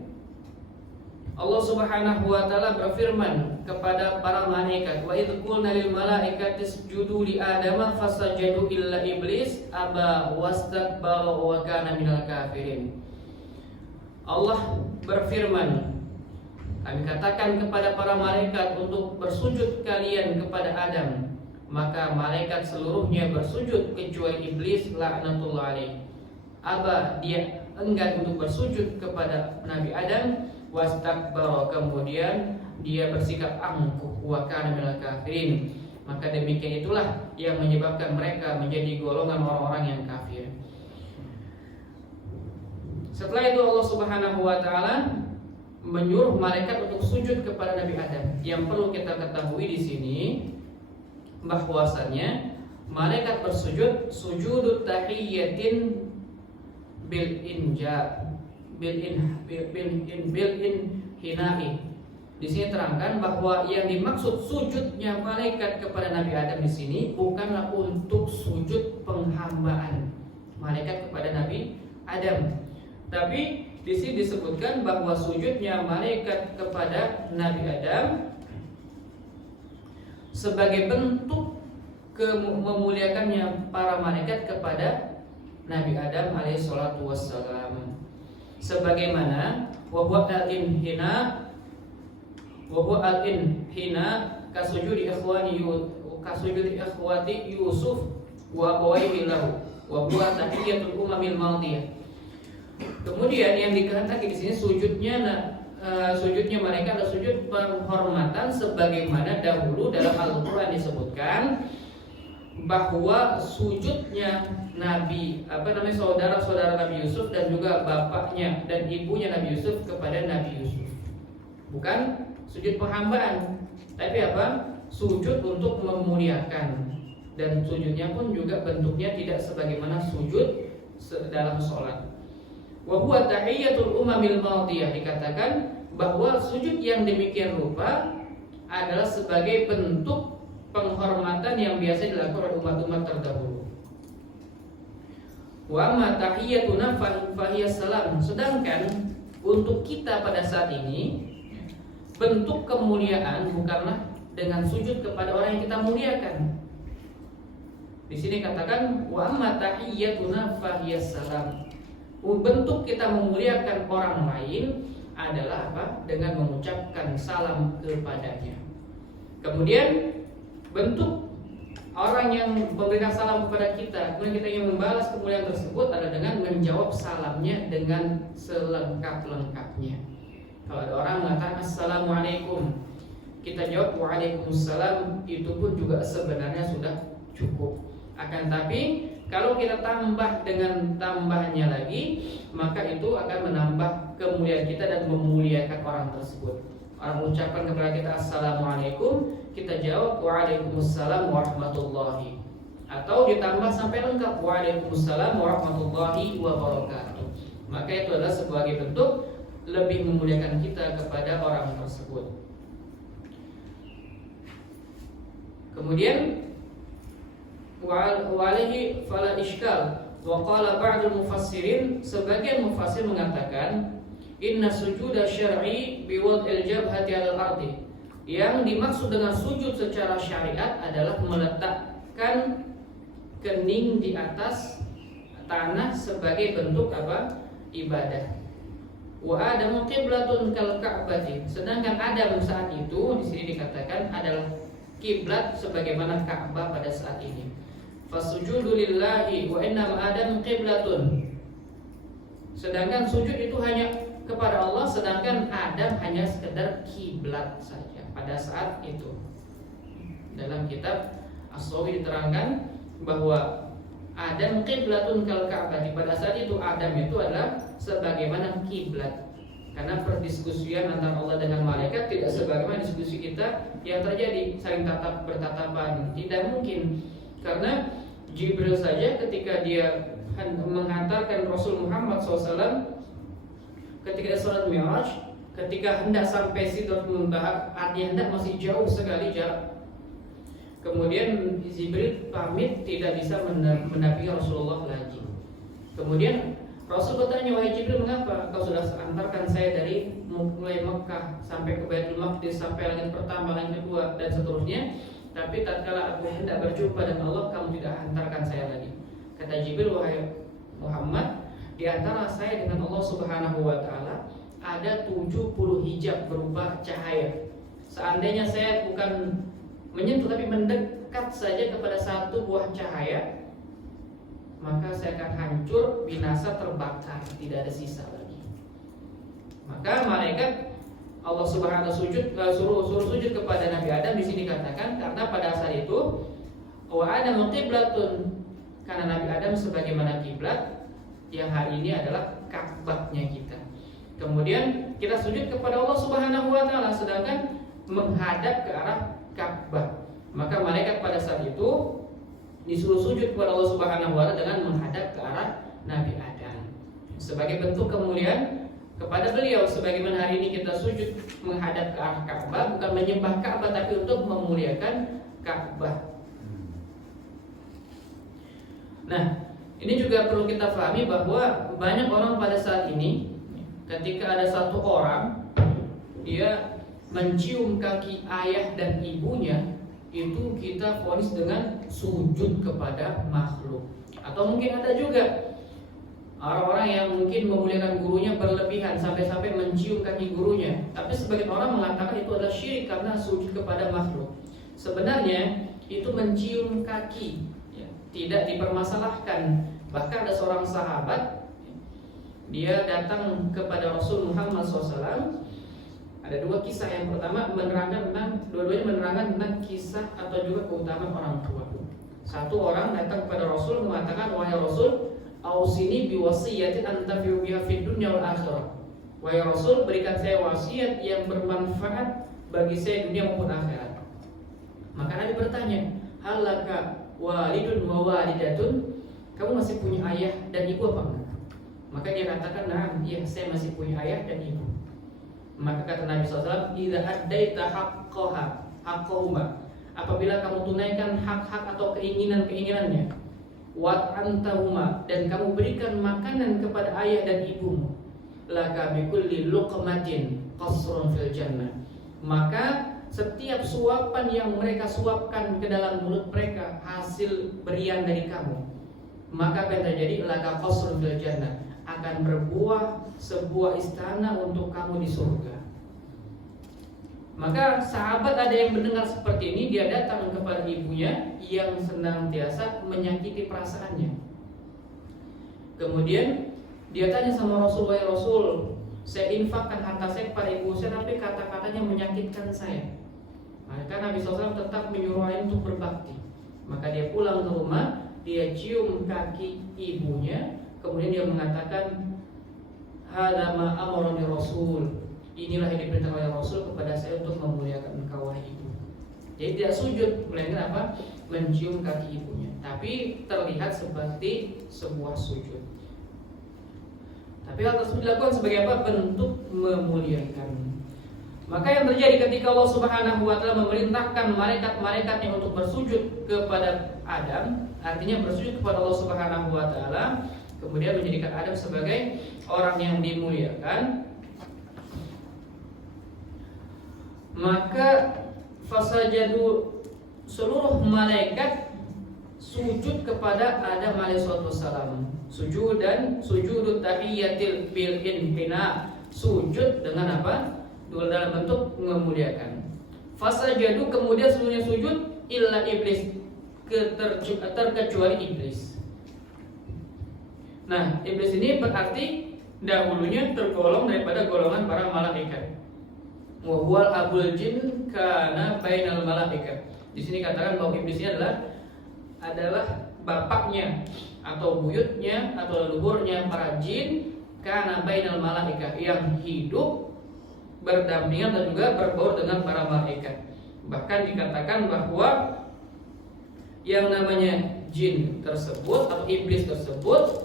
Allah Subhanahu wa taala berfirman kepada para malaikat, wa idz qulna lil malaikati isjudu li adama fasajadu illa iblis aba wastakbara wa kana minal kafirin. Allah berfirman, kami katakan kepada para malaikat untuk bersujud kalian kepada Adam, maka malaikat seluruhnya bersujud kecuali iblis laknatullah alaih. Aba, dia enggan untuk bersujud kepada Nabi Adam, wastakbara, kemudian dia bersikap angkuh, wa kana minal kafirin. Maka demikian itulah yang menyebabkan mereka menjadi golongan orang-orang yang kafir. Setelah itu Allah Subhanahu wa taala menyuruh malaikat untuk sujud kepada Nabi Adam. Yang perlu kita ketahui di sini bahwasannya malaikat bersujud sujudut tahiyyatin bil inhina'i. Di sini terangkan bahwa yang dimaksud sujudnya malaikat kepada Nabi Adam di sini bukanlah untuk sujud penghambaan malaikat kepada Nabi Adam. Tapi di sini disebutkan bahwa sujudnya malaikat kepada Nabi Adam sebagai bentuk memuliakannya para malaikat kepada Nabi Adam alaihissalatu wassalam. Sebagaimana wahwa al-inhina kasujudi ikhwati Yusuf wa abawaihi lahu wa huwa tahiyyatul umamil madiyah. Kemudian yang dikehendaki di sini sujudnya mereka adalah sujud penghormatan sebagaimana dahulu dalam Al-Qur'an disebutkan bahwa sujudnya saudara-saudara Nabi Yusuf dan juga bapaknya dan ibunya Nabi Yusuf kepada Nabi Yusuf. Bukan sujud penghambaan, tapi sujud untuk memuliakan. Dan sujudnya pun juga bentuknya tidak sebagaimana sujud dalam sholat. Wa huwa tahiyyatul umamil madiyah, dikatakan bahwa sujud yang demikian rupa adalah sebagai bentuk penghormatan yang biasa dilakukan oleh umat-umat terdahulu. Wa ma tahiyyatuna fahiyas salam. Sedangkan untuk kita pada saat ini bentuk kemuliaan bukanlah dengan sujud kepada orang yang kita muliakan. Di sini katakan wa ma tahiyyatuna fahiyas salam. Bentuk kita memuliakan orang lain adalah dengan mengucapkan salam kepadanya. Kemudian bentuk orang yang memberikan salam kepada kita, kemudian kita ingin membalas kemuliaan tersebut adalah dengan menjawab salamnya dengan selengkap-lengkapnya. Kalau ada orang mengatakan assalamualaikum, kita jawab waalaikumsalam, itu pun juga sebenarnya sudah cukup. Akan tapi kalau kita tambah dengan tambahannya lagi, maka itu akan menambah kemuliaan kita dan memuliakan orang tersebut. Orang mengucapkan kepada kita assalamualaikum, kita jawab waalaikumsalam warahmatullahi. Atau ditambah sampai lengkap waalaikumsalam warahmatullahi wabarakatuh. Maka itu adalah sebagai bentuk lebih memuliakan kita kepada orang tersebut. Kemudian wa'alaihi fala iskal wa qala ba'dul mufassirin, sebagian mufassir mengatakan inna sujuda syar'i biwad'il jabhati 'alal ardi. Yang dimaksud dengan sujud secara syariat adalah meletakkan kening di atas tanah sebagai bentuk ibadah. Wa adamu qiblatun kal ka'bati. Sedangkan Adam saat itu di sini dikatakan adalah kiblat sebagaimana Ka'bah pada saat ini. Fasujudu lillahi wa innama Adam qiblatun. Sedangkan sujud itu hanya kepada Allah, sedangkan Adam hanya sekedar kiblat saja pada saat itu. Dalam kitab As-Sawi diterangkan bahwa Adam qiblatun kal Ka'bah. Pada saat itu Adam itu adalah sebagaimana kiblat. Karena perdiskusian antara Allah dengan malaikat tidak sebagaimana diskusi kita yang terjadi saling bertatapan. Tidak mungkin. Karena Jibril saja ketika dia menghantarkan Rasul Muhammad SAW ketika Isra Mi'raj, ketika hendak sampai Sidratul Muntaha, artinya hendak masih jauh sekali jarak. Kemudian Jibril pamit tidak bisa mendampingi Rasulullah lagi. Kemudian Rasul bertanya, wahai Jibril, mengapa kau sudah antarkan saya dari mulai Mekah sampai ke Baitul Maqdis, sampai langit pertama, langit kedua dan seterusnya, tapi tatkala aku hendak berjumpa dengan Allah, kamu tidak hantarkan saya lagi. Kata Jibril, wahai Muhammad, di antara saya dengan Allah Subhanahu wa taala ada 70 hijab berupa cahaya. Seandainya saya bukan menyentuh tapi mendekat saja kepada satu buah cahaya, maka saya akan hancur, binasa, terbakar, tidak ada sisa lagi. Maka malaikat Allah Subhanahu wa taala suruh sujud kepada Nabi Adam. Di sini katakan karena pada saat itu wa Adam qiblatun, karena Nabi Adam sebagaimana kiblat yang hari ini adalah Ka'bahnya kita. Kemudian kita sujud kepada Allah Subhanahu wa taala sedangkan menghadap ke arah Ka'bah. Maka malaikat pada saat itu disuruh sujud kepada Allah Subhanahu wa taala dengan menghadap ke arah Nabi Adam. Sebagai bentuk kemuliaan kepada beliau, sebagaimana hari ini kita sujud menghadap ke arah Ka'bah, bukan menyembah Ka'bah tapi untuk memuliakan Ka'bah. Nah, ini juga perlu kita pahami bahwa banyak orang pada saat ini ketika ada satu orang dia mencium kaki ayah dan ibunya, itu kita vonis dengan sujud kepada makhluk. Atau mungkin ada juga orang-orang yang mungkin memuliakan gurunya berlebihan sampai-sampai mencium kaki gurunya, tapi sebagian orang mengatakan itu adalah syirik karena sujud kepada makhluk. Sebenarnya itu mencium kaki ya, tidak dipermasalahkan. Bahkan ada seorang sahabat, dia datang kepada Rasul Muhammad SAW. Ada dua kisah. Yang pertama dua-duanya menerangkan tentang kisah atau juga keutamaan orang tua. Satu orang datang kepada Rasul mengatakan, wahai Rasul, ausini biwasiyatin antafi'u biha fid dunya wal akhirah. Wahai Rasul, berikan saya wasiat yang bermanfaat bagi saya dunia maupun akhirat. Maka Nabi bertanya, halaka walidun wa walidatun? Kamu masih punya ayah dan ibu apa enggak? Maka dia katakan, nah, iya, saya masih punya ayah dan ibu. Maka kata Nabi SAW, idza addaita haqqahuma, apabila kamu tunaikan hak-hak atau keinginan-keinginannya, wa antahuma, dan kamu berikan makanan kepada ayah dan ibumu, laka bikulli luqmatin qasrun fil jannah, maka setiap suapan yang mereka suapkan ke dalam mulut mereka hasil berian dari kamu, maka apa yang terjadi? Laka qasrun fil jannah, akan berbuah sebuah istana untuk kamu di surga. Maka sahabat ada yang mendengar seperti ini, dia datang kepada ibunya yang senantiasa menyakiti perasaannya. Kemudian dia tanya sama Rasul, wahai Rasul, saya infakkan harta saya kepada ibu saya, tapi kata-katanya menyakitkan saya. Maka Nabi SAW tetap menyuruhnya untuk berbakti. Maka dia pulang ke rumah, dia cium kaki ibunya, kemudian dia mengatakan, hadza ma amarani Rasul, inilah yang diperintahkan oleh Rasul kepada saya untuk memuliakan engkau wahai ibu. Jadi tidak sujud, melainkan apa? Mencium kaki ibunya. Tapi terlihat seperti sebuah sujud. Tapi hal tersebut dilakukan sebagai apa? Bentuk memuliakan. Maka yang terjadi ketika Allah Subhanahu wa taala memerintahkan malaikat-malaikatnya untuk bersujud kepada Adam, artinya bersujud kepada Allah Subhanahu wa taala, kemudian menjadikan Adam sebagai orang yang dimuliakan, maka fasajadu, seluruh malaikat sujud kepada Adam alaihissalam. Sujudut tahiyyatil bil inhina, sujud dengan apa? Dalam bentuk memuliakan. Fasajadu, kemudian seluruhnya sujud illa iblis, terkecuali iblis. Nah, iblis ini berarti dahulunya tergolong daripada golongan para malaikat. Wa huwal abul jin kana bainal malaikat. Di sini katakan bahwa iblis ini adalah bapaknya atau buyutnya atau leluhurnya para jin, kana bainal malaikat, yang hidup berdampingan dan juga berbaur dengan para malaikat. Bahkan dikatakan bahwa yang namanya jin tersebut atau iblis tersebut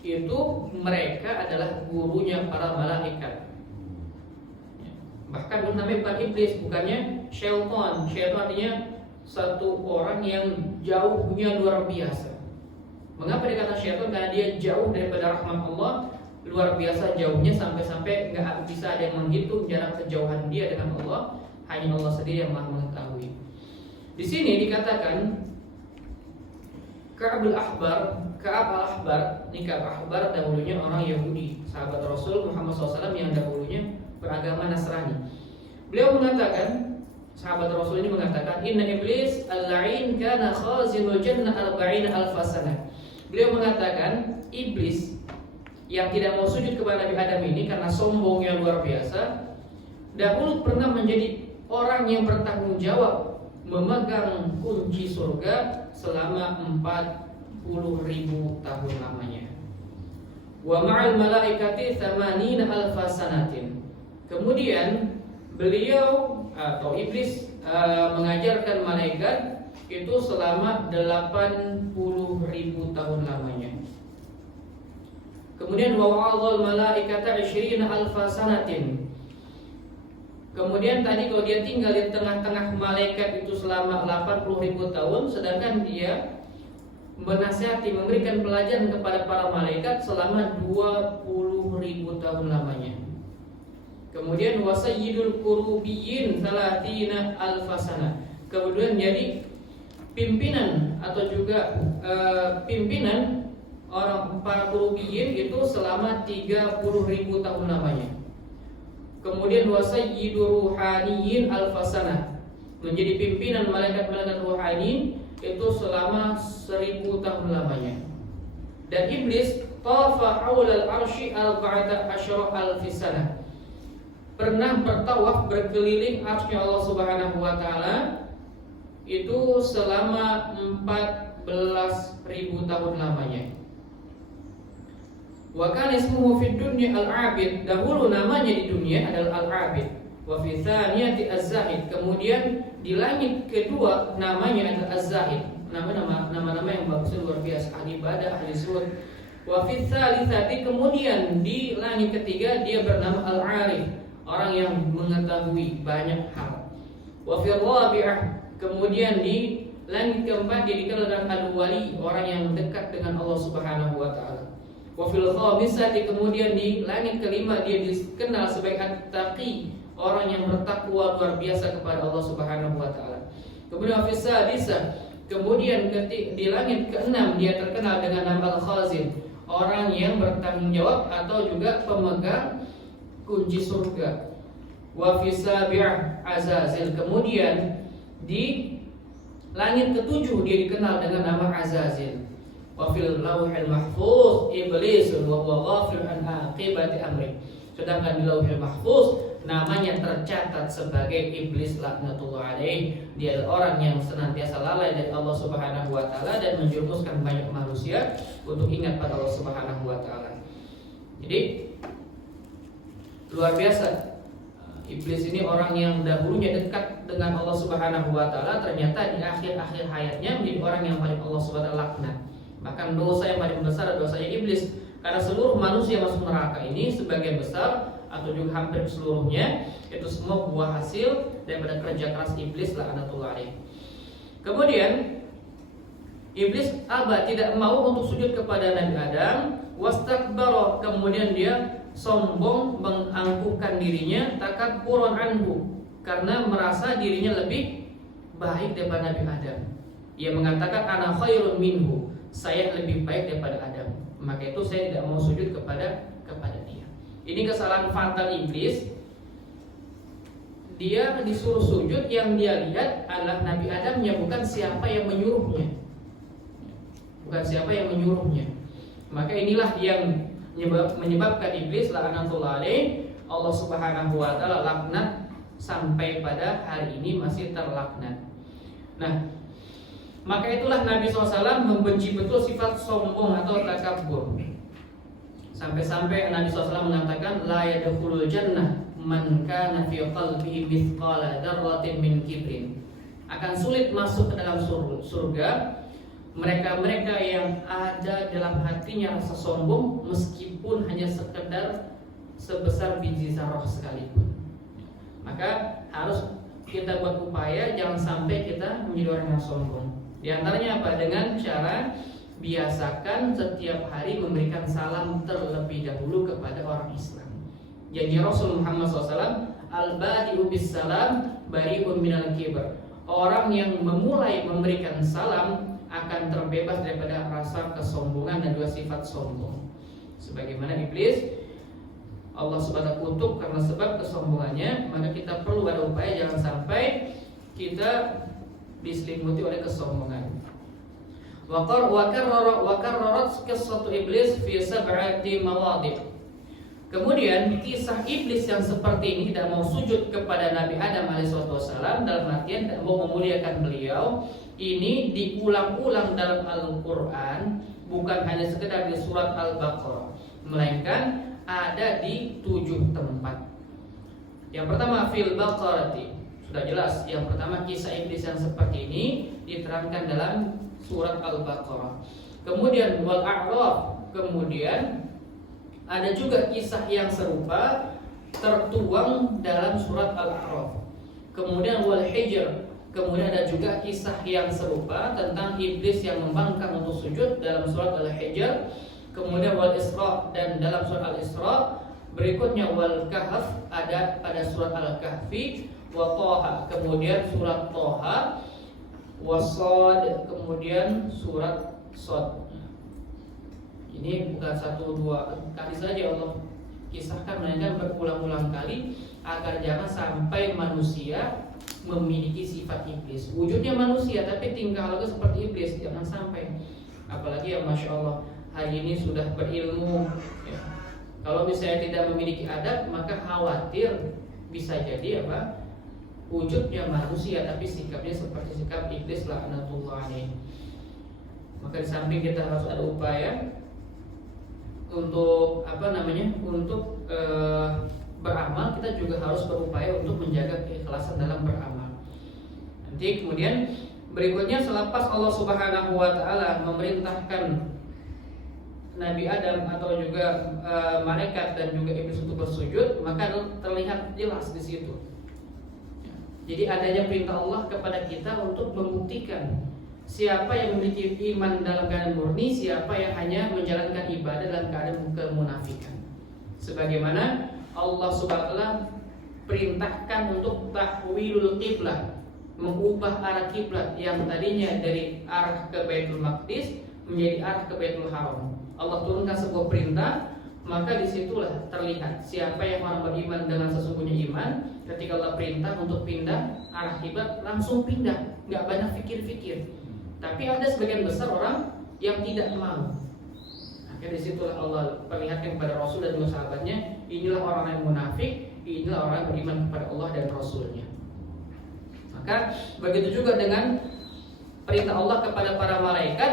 itu mereka adalah gurunya para malaikat. Bahkan namanya bukan iblis, bukannya syaitan. Syaitan artinya satu orang yang jauhnya luar biasa. Mengapa dikatakan syaitan? Karena dia jauh daripada rahmat Allah, luar biasa jauhnya, sampai-sampai nggak bisa ada yang menghitung jarak kejauhan dia dengan Allah. Hanya Allah sendiri yang Maha mengetahui. Di sini dikatakan Ka'bul Ahbar Ka'ab al-Ahbar, ini Ka'ab al-Ahbar dahulunya orang Yahudi, sahabat Rasul Muhammad SAW yang dahulunya beragama Nasrani. Beliau mengatakan, sahabat Rasul ini mengatakan, Inna iblis al-la'in kana khazinul jannah al-ba'ina al-fasana. Beliau mengatakan, iblis yang tidak mau sujud kepada Nabi Adam ini karena sombongnya luar biasa, dahulu pernah menjadi orang yang bertanggung jawab memegang kunci surga selama 40.000 tahun lamanya. Wa ma'al malaikati thamanina alfa sanatin. Kemudian beliau atau iblis mengajarkan malaikat itu selama 80.000 tahun lamanya. Kemudian wa wa'adhal malaikata 20 alfa sanatin. Kemudian tadi kalau dia tinggal di tengah-tengah malaikat itu selama 80.000 tahun, sedangkan dia menasihati, memberikan pelajaran kepada para malaikat selama 20.000 tahun lamanya. Kemudian wasayyidul qurubiyyin 30 alfasana. Kemudian jadi pimpinan atau juga pimpinan orang para qurubiyyin itu selama 30.000 tahun lamanya. Kemudian wasayyidur ruhaniyyin alfasana, menjadi pimpinan malaikat-malaikat ruhani itu selama 1000 tahun lamanya. Dan iblis tafa haulal arsy arba'ata asyara alfisana, pernah bertawaf berkeliling arsy Allah Subhanahu wa taala itu selama 14.000 tahun lamanya. Wa kana ismuhu fid dunya al-'abid, dahulu namanya di dunia adalah al-'abid. Wa fi tsaniyati az-zahid, kemudian di langit kedua namanya adalah az-zahid. Nama-nama yang bagus luar biasa, ahli ibadah, ahli zuhud. Wa fi tsalitsati, kemudian di langit ketiga dia bernama al-'arif, orang yang mengetahui banyak hal. Wa fi rabi'ah, kemudian di langit keempat dia dikenal dengan al-wali, orang yang dekat dengan Allah Subhanahu wa taala. Wa fil khamisati, kemudian di langit kelima dia dikenal sebagai at-taqi, orang yang bertakwa luar biasa kepada Allah Subhanahu wa taala. Kemudian fi sadisah, kemudian di langit keenam dia terkenal dengan nama al-khazin, orang yang bertanggung jawab atau juga pemegang kunci surga. Wa fi sabi'ah azazil, kemudian di langit ketujuh dia dikenal dengan nama Azazil. Wa fil lauhil mahfuz iblis wa huwa ghafil an aqibati amri, sedangkan di lauhil mahfuz namanya tercatat sebagai iblis laknatullah alaih. Dia adalah orang yang senantiasa lalai dari Allah Subhanahu wa taala dan menjerumuskan banyak manusia untuk ingat pada Allah Subhanahu wa taala. Jadi luar biasa, iblis ini orang yang dahulunya dekat dengan Allah Subhanahu wa taala, ternyata di akhir-akhir hayatnya menjadi orang yang paling Allah Subhanahu wa taala laknat. Bahkan dosa yang paling besar adalah dosanya iblis, karena seluruh manusia masuk neraka ini sebagian besar atau juga hampir seluruhnya itu semua buah hasil daripada kerja keras iblis laknatullah alaih. Kemudian iblis tidak mau untuk sujud kepada Nabi Adam, wastakbara, kemudian dia sombong mengangkuhkan dirinya, takabburan anhu, karena merasa dirinya lebih baik daripada Nabi Adam. Ia mengatakan ana khairun minhu, saya lebih baik daripada Adam, maka itu saya tidak mau sujud kepada dia. Ini kesalahan fatal iblis. Dia disuruh sujud, yang dia lihat adalah Nabi Adamnya, bukan siapa yang menyuruhnya. Maka inilah yang menyebabkan iblis laknatullah alaih, Allah Subhanahu wa taala laknat sampai pada hari ini masih terlaknat. Nah, maka itulah Nabi SAW membenci betul sifat sombong atau takabur. Sampai-sampai Nabi SAW mengatakan la yadkhulul jannah man kana fi qalbihi mithqala dzarratin min kibrin. Akan sulit masuk ke dalam surga mereka-mereka yang ada dalam hatinya rasa sombong, meskipun hanya sekedar sebesar biji zarah sekalipun. Maka harus kita buat upaya jangan sampai kita menjadi orang yang sombong. Di antaranya apa? Dengan cara biasakan setiap hari memberikan salam terlebih dahulu kepada orang Islam. Janji Rasul Muhammad SAW, al-badi'u bis salam bari'un minal kibr. Orang yang memulai memberikan salam akan terbebas daripada rasa kesombongan dan juga sifat sombong. Sebagaimana iblis, Allah Subhanahu kutuk karena sebab kesombongannya, maka kita perlu ada upaya jangan sampai kita diselimuti oleh kesombongan. Wa karrarat qissatu iblis fi sab'ati mawadhi'. Kemudian kisah iblis yang seperti ini tidak mau sujud kepada Nabi Adam alaihissalam, dalam artian tidak mau memuliakan beliau, ini diulang-ulang dalam Al-Quran, bukan hanya sekedar di surat Al-Baqarah, melainkan ada di 7 tempat. Yang pertama fil Baqarati, sudah jelas. Yang pertama kisah iblis yang seperti ini diterangkan dalam surat Al-Baqarah. Kemudian wal A'raf, kemudian ada juga kisah yang serupa tertuang dalam surat Al-A'raf. Kemudian wal Hijr, kemudian ada juga kisah yang serupa tentang iblis yang membangkang untuk sujud dalam surat Al-Hijr. Kemudian wal Isra, dan dalam surat Al-Isra. Berikutnya wal Kahf, ada pada surat Al-Kahfi. Wa Thaha, kemudian surat Thaha. Wa Shad, kemudian surat Shad. Ini bukan 1-2 kali saja Allah kisahkan, melainkan berulang-ulang kali agar jangan sampai manusia memiliki sifat iblis. Wujudnya manusia tapi tingkah laku seperti iblis, jangan sampai. Apalagi yang Masya Allah hari ini sudah berilmu ya. Kalau misalnya tidak memiliki adab, maka khawatir bisa jadi apa? Wujudnya manusia tapi sikapnya seperti sikap iblis laknatullah alaih. Maka di samping kita harus ada upaya untuk untuk beramal, kita juga harus berupaya untuk menjaga keikhlasan dalam beramal. Nanti kemudian berikutnya, selepas Allah Subhanahu wa taala memerintahkan Nabi Adam atau juga malaikat dan juga iblis untuk bersujud, maka terlihat jelas di situ. Jadi adanya perintah Allah kepada kita untuk membuktikan siapa yang memiliki iman dalam keadaan murni, siapa yang hanya menjalankan ibadah dalam keadaan kemunafikan. Sebagaimana Allah Subhanahu wa taala perintahkan untuk tahwilul qiblah, mengubah arah kiblat yang tadinya dari arah ke Baitul Maqdis menjadi arah ke Baitul Haram. Allah turunkan sebuah perintah, maka disitulah terlihat siapa yang orang beriman dengan sesungguhnya iman. Ketika Allah perintah untuk pindah arah kiblat, langsung pindah, nggak banyak pikir-pikir. Tapi ada sebagian besar orang yang tidak mau. Akhirnya disitulah Allah perlihatkan kepada Rasul dan juga sahabatnya, inilah orang yang munafik, inilah orang yang beriman kepada Allah dan Rasulnya. Maka begitu juga dengan perintah Allah kepada para malaikat.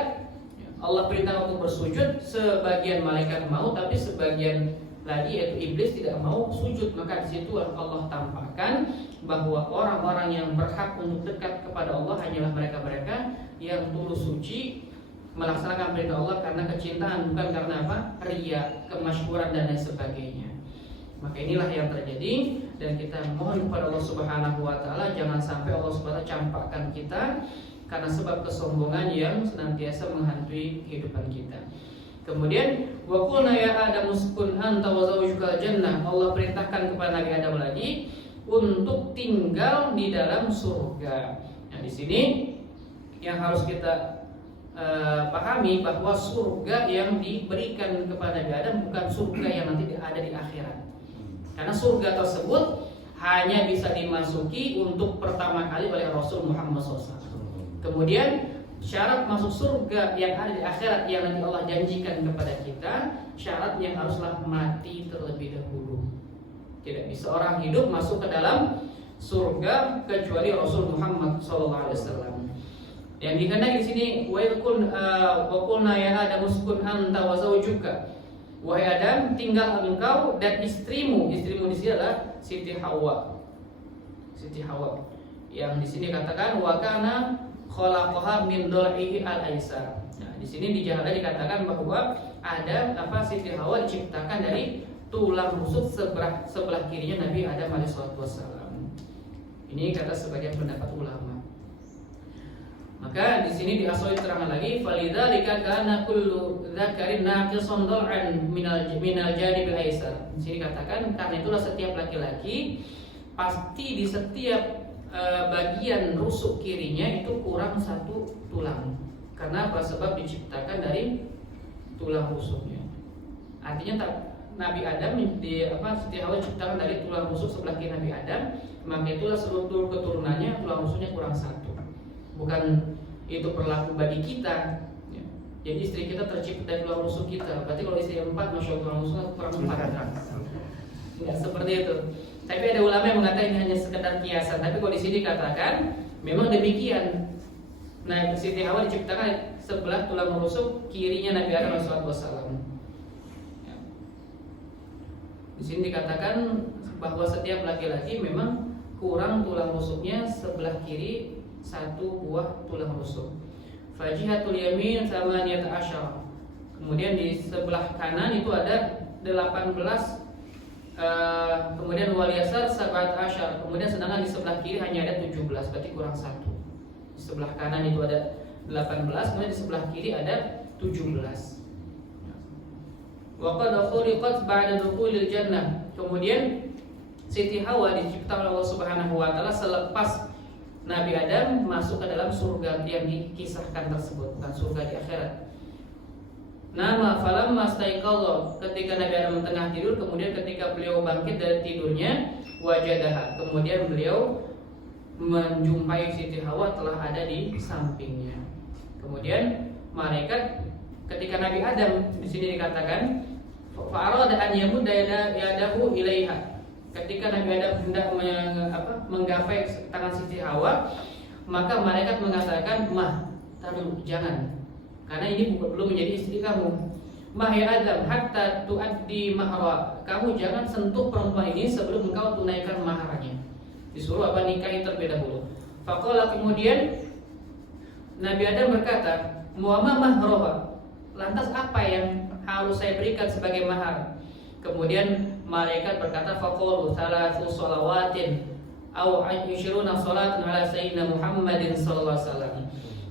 Allah perintah untuk bersujud, sebagian malaikat mau, tapi sebagian lagi yaitu iblis tidak mau sujud. Maka disitu Allah tampakkan bahwa orang-orang yang berhak untuk dekat kepada Allah hanyalah mereka-mereka yang tulus suci melaksanakan perintah Allah karena kecintaan, bukan karena apa? Riya, kemasyhuran dan lain sebagainya. Maka inilah yang terjadi, dan kita mohon kepada Allah Subhanahu wa taala jangan sampai Allah Subhanahu wa taala campakkan kita karena sebab kesombongan yang senantiasa menghantui kehidupan kita. Kemudian wa qulna ya Adam uskun anta wa zawjukal jannah. Allah perintahkan kepada Nabi Adam lagi untuk tinggal di dalam surga. Nah, di sini yang harus kita pahami bahwa surga yang diberikan kepada Nabi Adam bukan surga yang nanti ada di akhirat. Karena surga tersebut hanya bisa dimasuki untuk pertama kali oleh Rasul Muhammad SAW. Kemudian syarat masuk surga yang ada di akhirat yang nanti Allah janjikan kepada kita, syaratnya haruslah mati terlebih dahulu. Tidak bisa orang hidup masuk ke dalam surga kecuali Rasul Muhammad SAW. Yang dikehendaki di sini wa qulna ya Adam uskun anta wa zawjuka. Wahai Adam, tinggal engkau dan istrimu. Istrimu di sini adalah Siti Hawa. Siti Hawa. Yang di sini katakan wa kana khalaqaha min dhul'ihi al-aisar. Nah, di sini di Jahalah dikatakan bahwa ada Siti Hawa diciptakan dari tulang rusuk sebelah kirinya Nabi Adam alaihissalam. Ini kata sebagian pendapat ulama. Maka di sini diasoi terang lagi falidzalika kana kullu dzakarin naqisun dhal'an minal janibil aisar. Di sini katakan karena itulah setiap laki-laki pasti di setiap bagian rusuk kirinya itu kurang satu tulang. Karena apa? Sebab diciptakan dari tulang rusuknya. Artinya Nabi Adam Siti Hawa diciptakan dari tulang rusuk sebelah kiri Nabi Adam, maka itulah seluruh keturunannya tulang rusuknya kurang satu. Bukan itu berlaku bagi kita. Jadi istri kita tercipta dari tulang rusuk kita. Berarti kalau istri 4, masya Allah tulang rusuknya kurang 4. Enggak seperti itu. Tapi ada ulama yang mengatakan ini hanya sekedar kiasan. Tapi kalau di sini dikatakan memang demikian. Nah, Siti Hawa diciptakan sebelah tulang rusuk kirinya Nabi Adam SAW. Ya. Di sini dikatakan bahwa setiap laki-laki memang kurang tulang rusuknya sebelah kiri satu buah tulang rusuk. Fajihatul yamin sama niyat asyar. Kemudian di sebelah kanan itu ada 18. Kemudian wal yasar sabat asyar. Kemudian sedangkan di sebelah kiri hanya ada 17, berarti kurang satu. Di sebelah kanan itu ada 18, kemudian di sebelah kiri ada 17. Wa qad khuliqat ba'da dukhulil jannah. Kemudian Siti Hawa diciptakan oleh Allah Subhanahu wa taala selepas Nabi Adam masuk ke dalam surga yang dikisahkan tersebut, bukan surga di akhirat. Nama falamma staiqallah, ketika Nabi Adam tengah tidur, kemudian ketika beliau bangkit dari tidurnya, wajadaha, kemudian beliau menjumpai Siti Hawa telah ada di sampingnya. Kemudian malaikat ketika Nabi Adam di sini dikatakan fa'arada an yamudda yadahu ilaiha. Ketika Nabi Adam hendak menggapai tangan Siti Hawa, maka malaikat mengatakan, "Mah, jangan. Karena ini belum menjadi istri kamu. Mah ya Adam, hatta tuaddi mahra. Kamu jangan sentuh perempuan ini sebelum engkau tunaikan maharnya." Disuruh nikahi terlebih dahulu. Faqala, kemudian Nabi Adam berkata, "Muamma mahroha." Lantas apa yang harus saya berikan sebagai mahar? Kemudian malaikat berkata, faqalu thalathu shalawatin aw 20 salatan ala sayyidina Muhammadin sallallahu alaihi wasallam.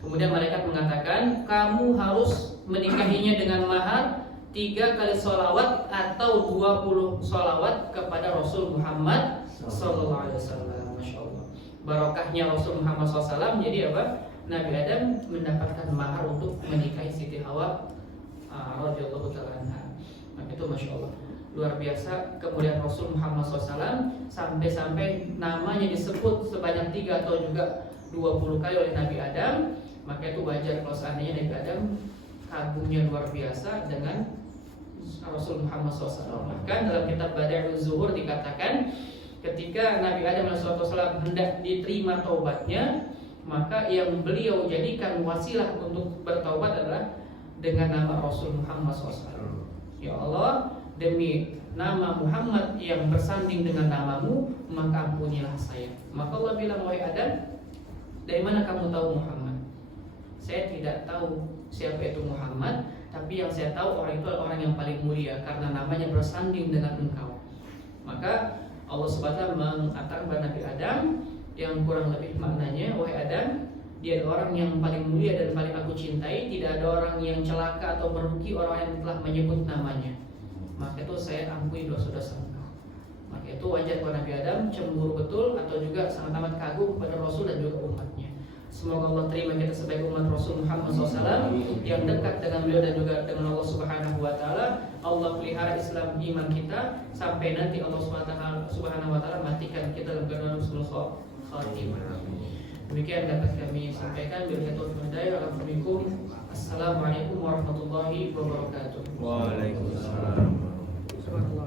Kemudian malaikat mengatakan, kamu harus menikahinya dengan mahar 3 kali sholawat atau 20 sholawat kepada Rasul Muhammad sallallahu alaihi wasallam. Masya Allah. Barokahnya Rasul Muhammad SAW. Jadi apa? Nabi Adam mendapatkan mahar untuk menikahi Siti Hawa radhiyallahu ta'ala anha. Maka itu masya Allah luar biasa. Kemudian Rasul Muhammad SAW sampai namanya disebut sebanyak 3 atau juga 20 kali oleh Nabi Adam. Maka itu wajar kalau seandainya Nabi Adam kagumnya luar biasa dengan Rasul Muhammad SAW. Bahkan dalam kitab Badi'ul Zuhur dikatakan ketika Nabi Adam SAW hendak diterima taubatnya, maka yang beliau jadikan wasilah untuk bertaubat adalah dengan nama Rasul Muhammad SAW. Ya Allah, demi nama Muhammad yang bersanding dengan namamu, maka ampunilah saya. Maka Allah bilang, wahai Adam, dari mana kamu tahu Muhammad? Saya tidak tahu siapa itu Muhammad, tapi yang saya tahu orang itu adalah orang yang paling mulia karena namanya bersanding dengan engkau. Maka Allah SWT mengatakan kepada Nabi Adam yang kurang lebih maknanya, wahai Adam, dia adalah orang yang paling mulia dan paling aku cintai. Tidak ada orang yang celaka atau merugi orang yang telah menyebut namanya. Maka itu saya ampuni dosa-dosa engkau. Maka itu wajar kalau Nabi Adam cemburu betul atau juga sangat amat kagum kepada Rasul dan juga umatnya. Semoga Allah terima kita sebagai umat Rasul Muhammad SAW yang dekat dengan beliau dan juga dengan Allah Subhanahu Wa Taala. Allah pelihara Islam iman kita sampai nanti Allah Subhanahu Wa Taala matikan kita dalam keadaan husnul khatimah. Demikian dapat kami sampaikan. Assalamualaikum warahmatullahi wabarakatuh. Waalaikumsalam. Subhanallah.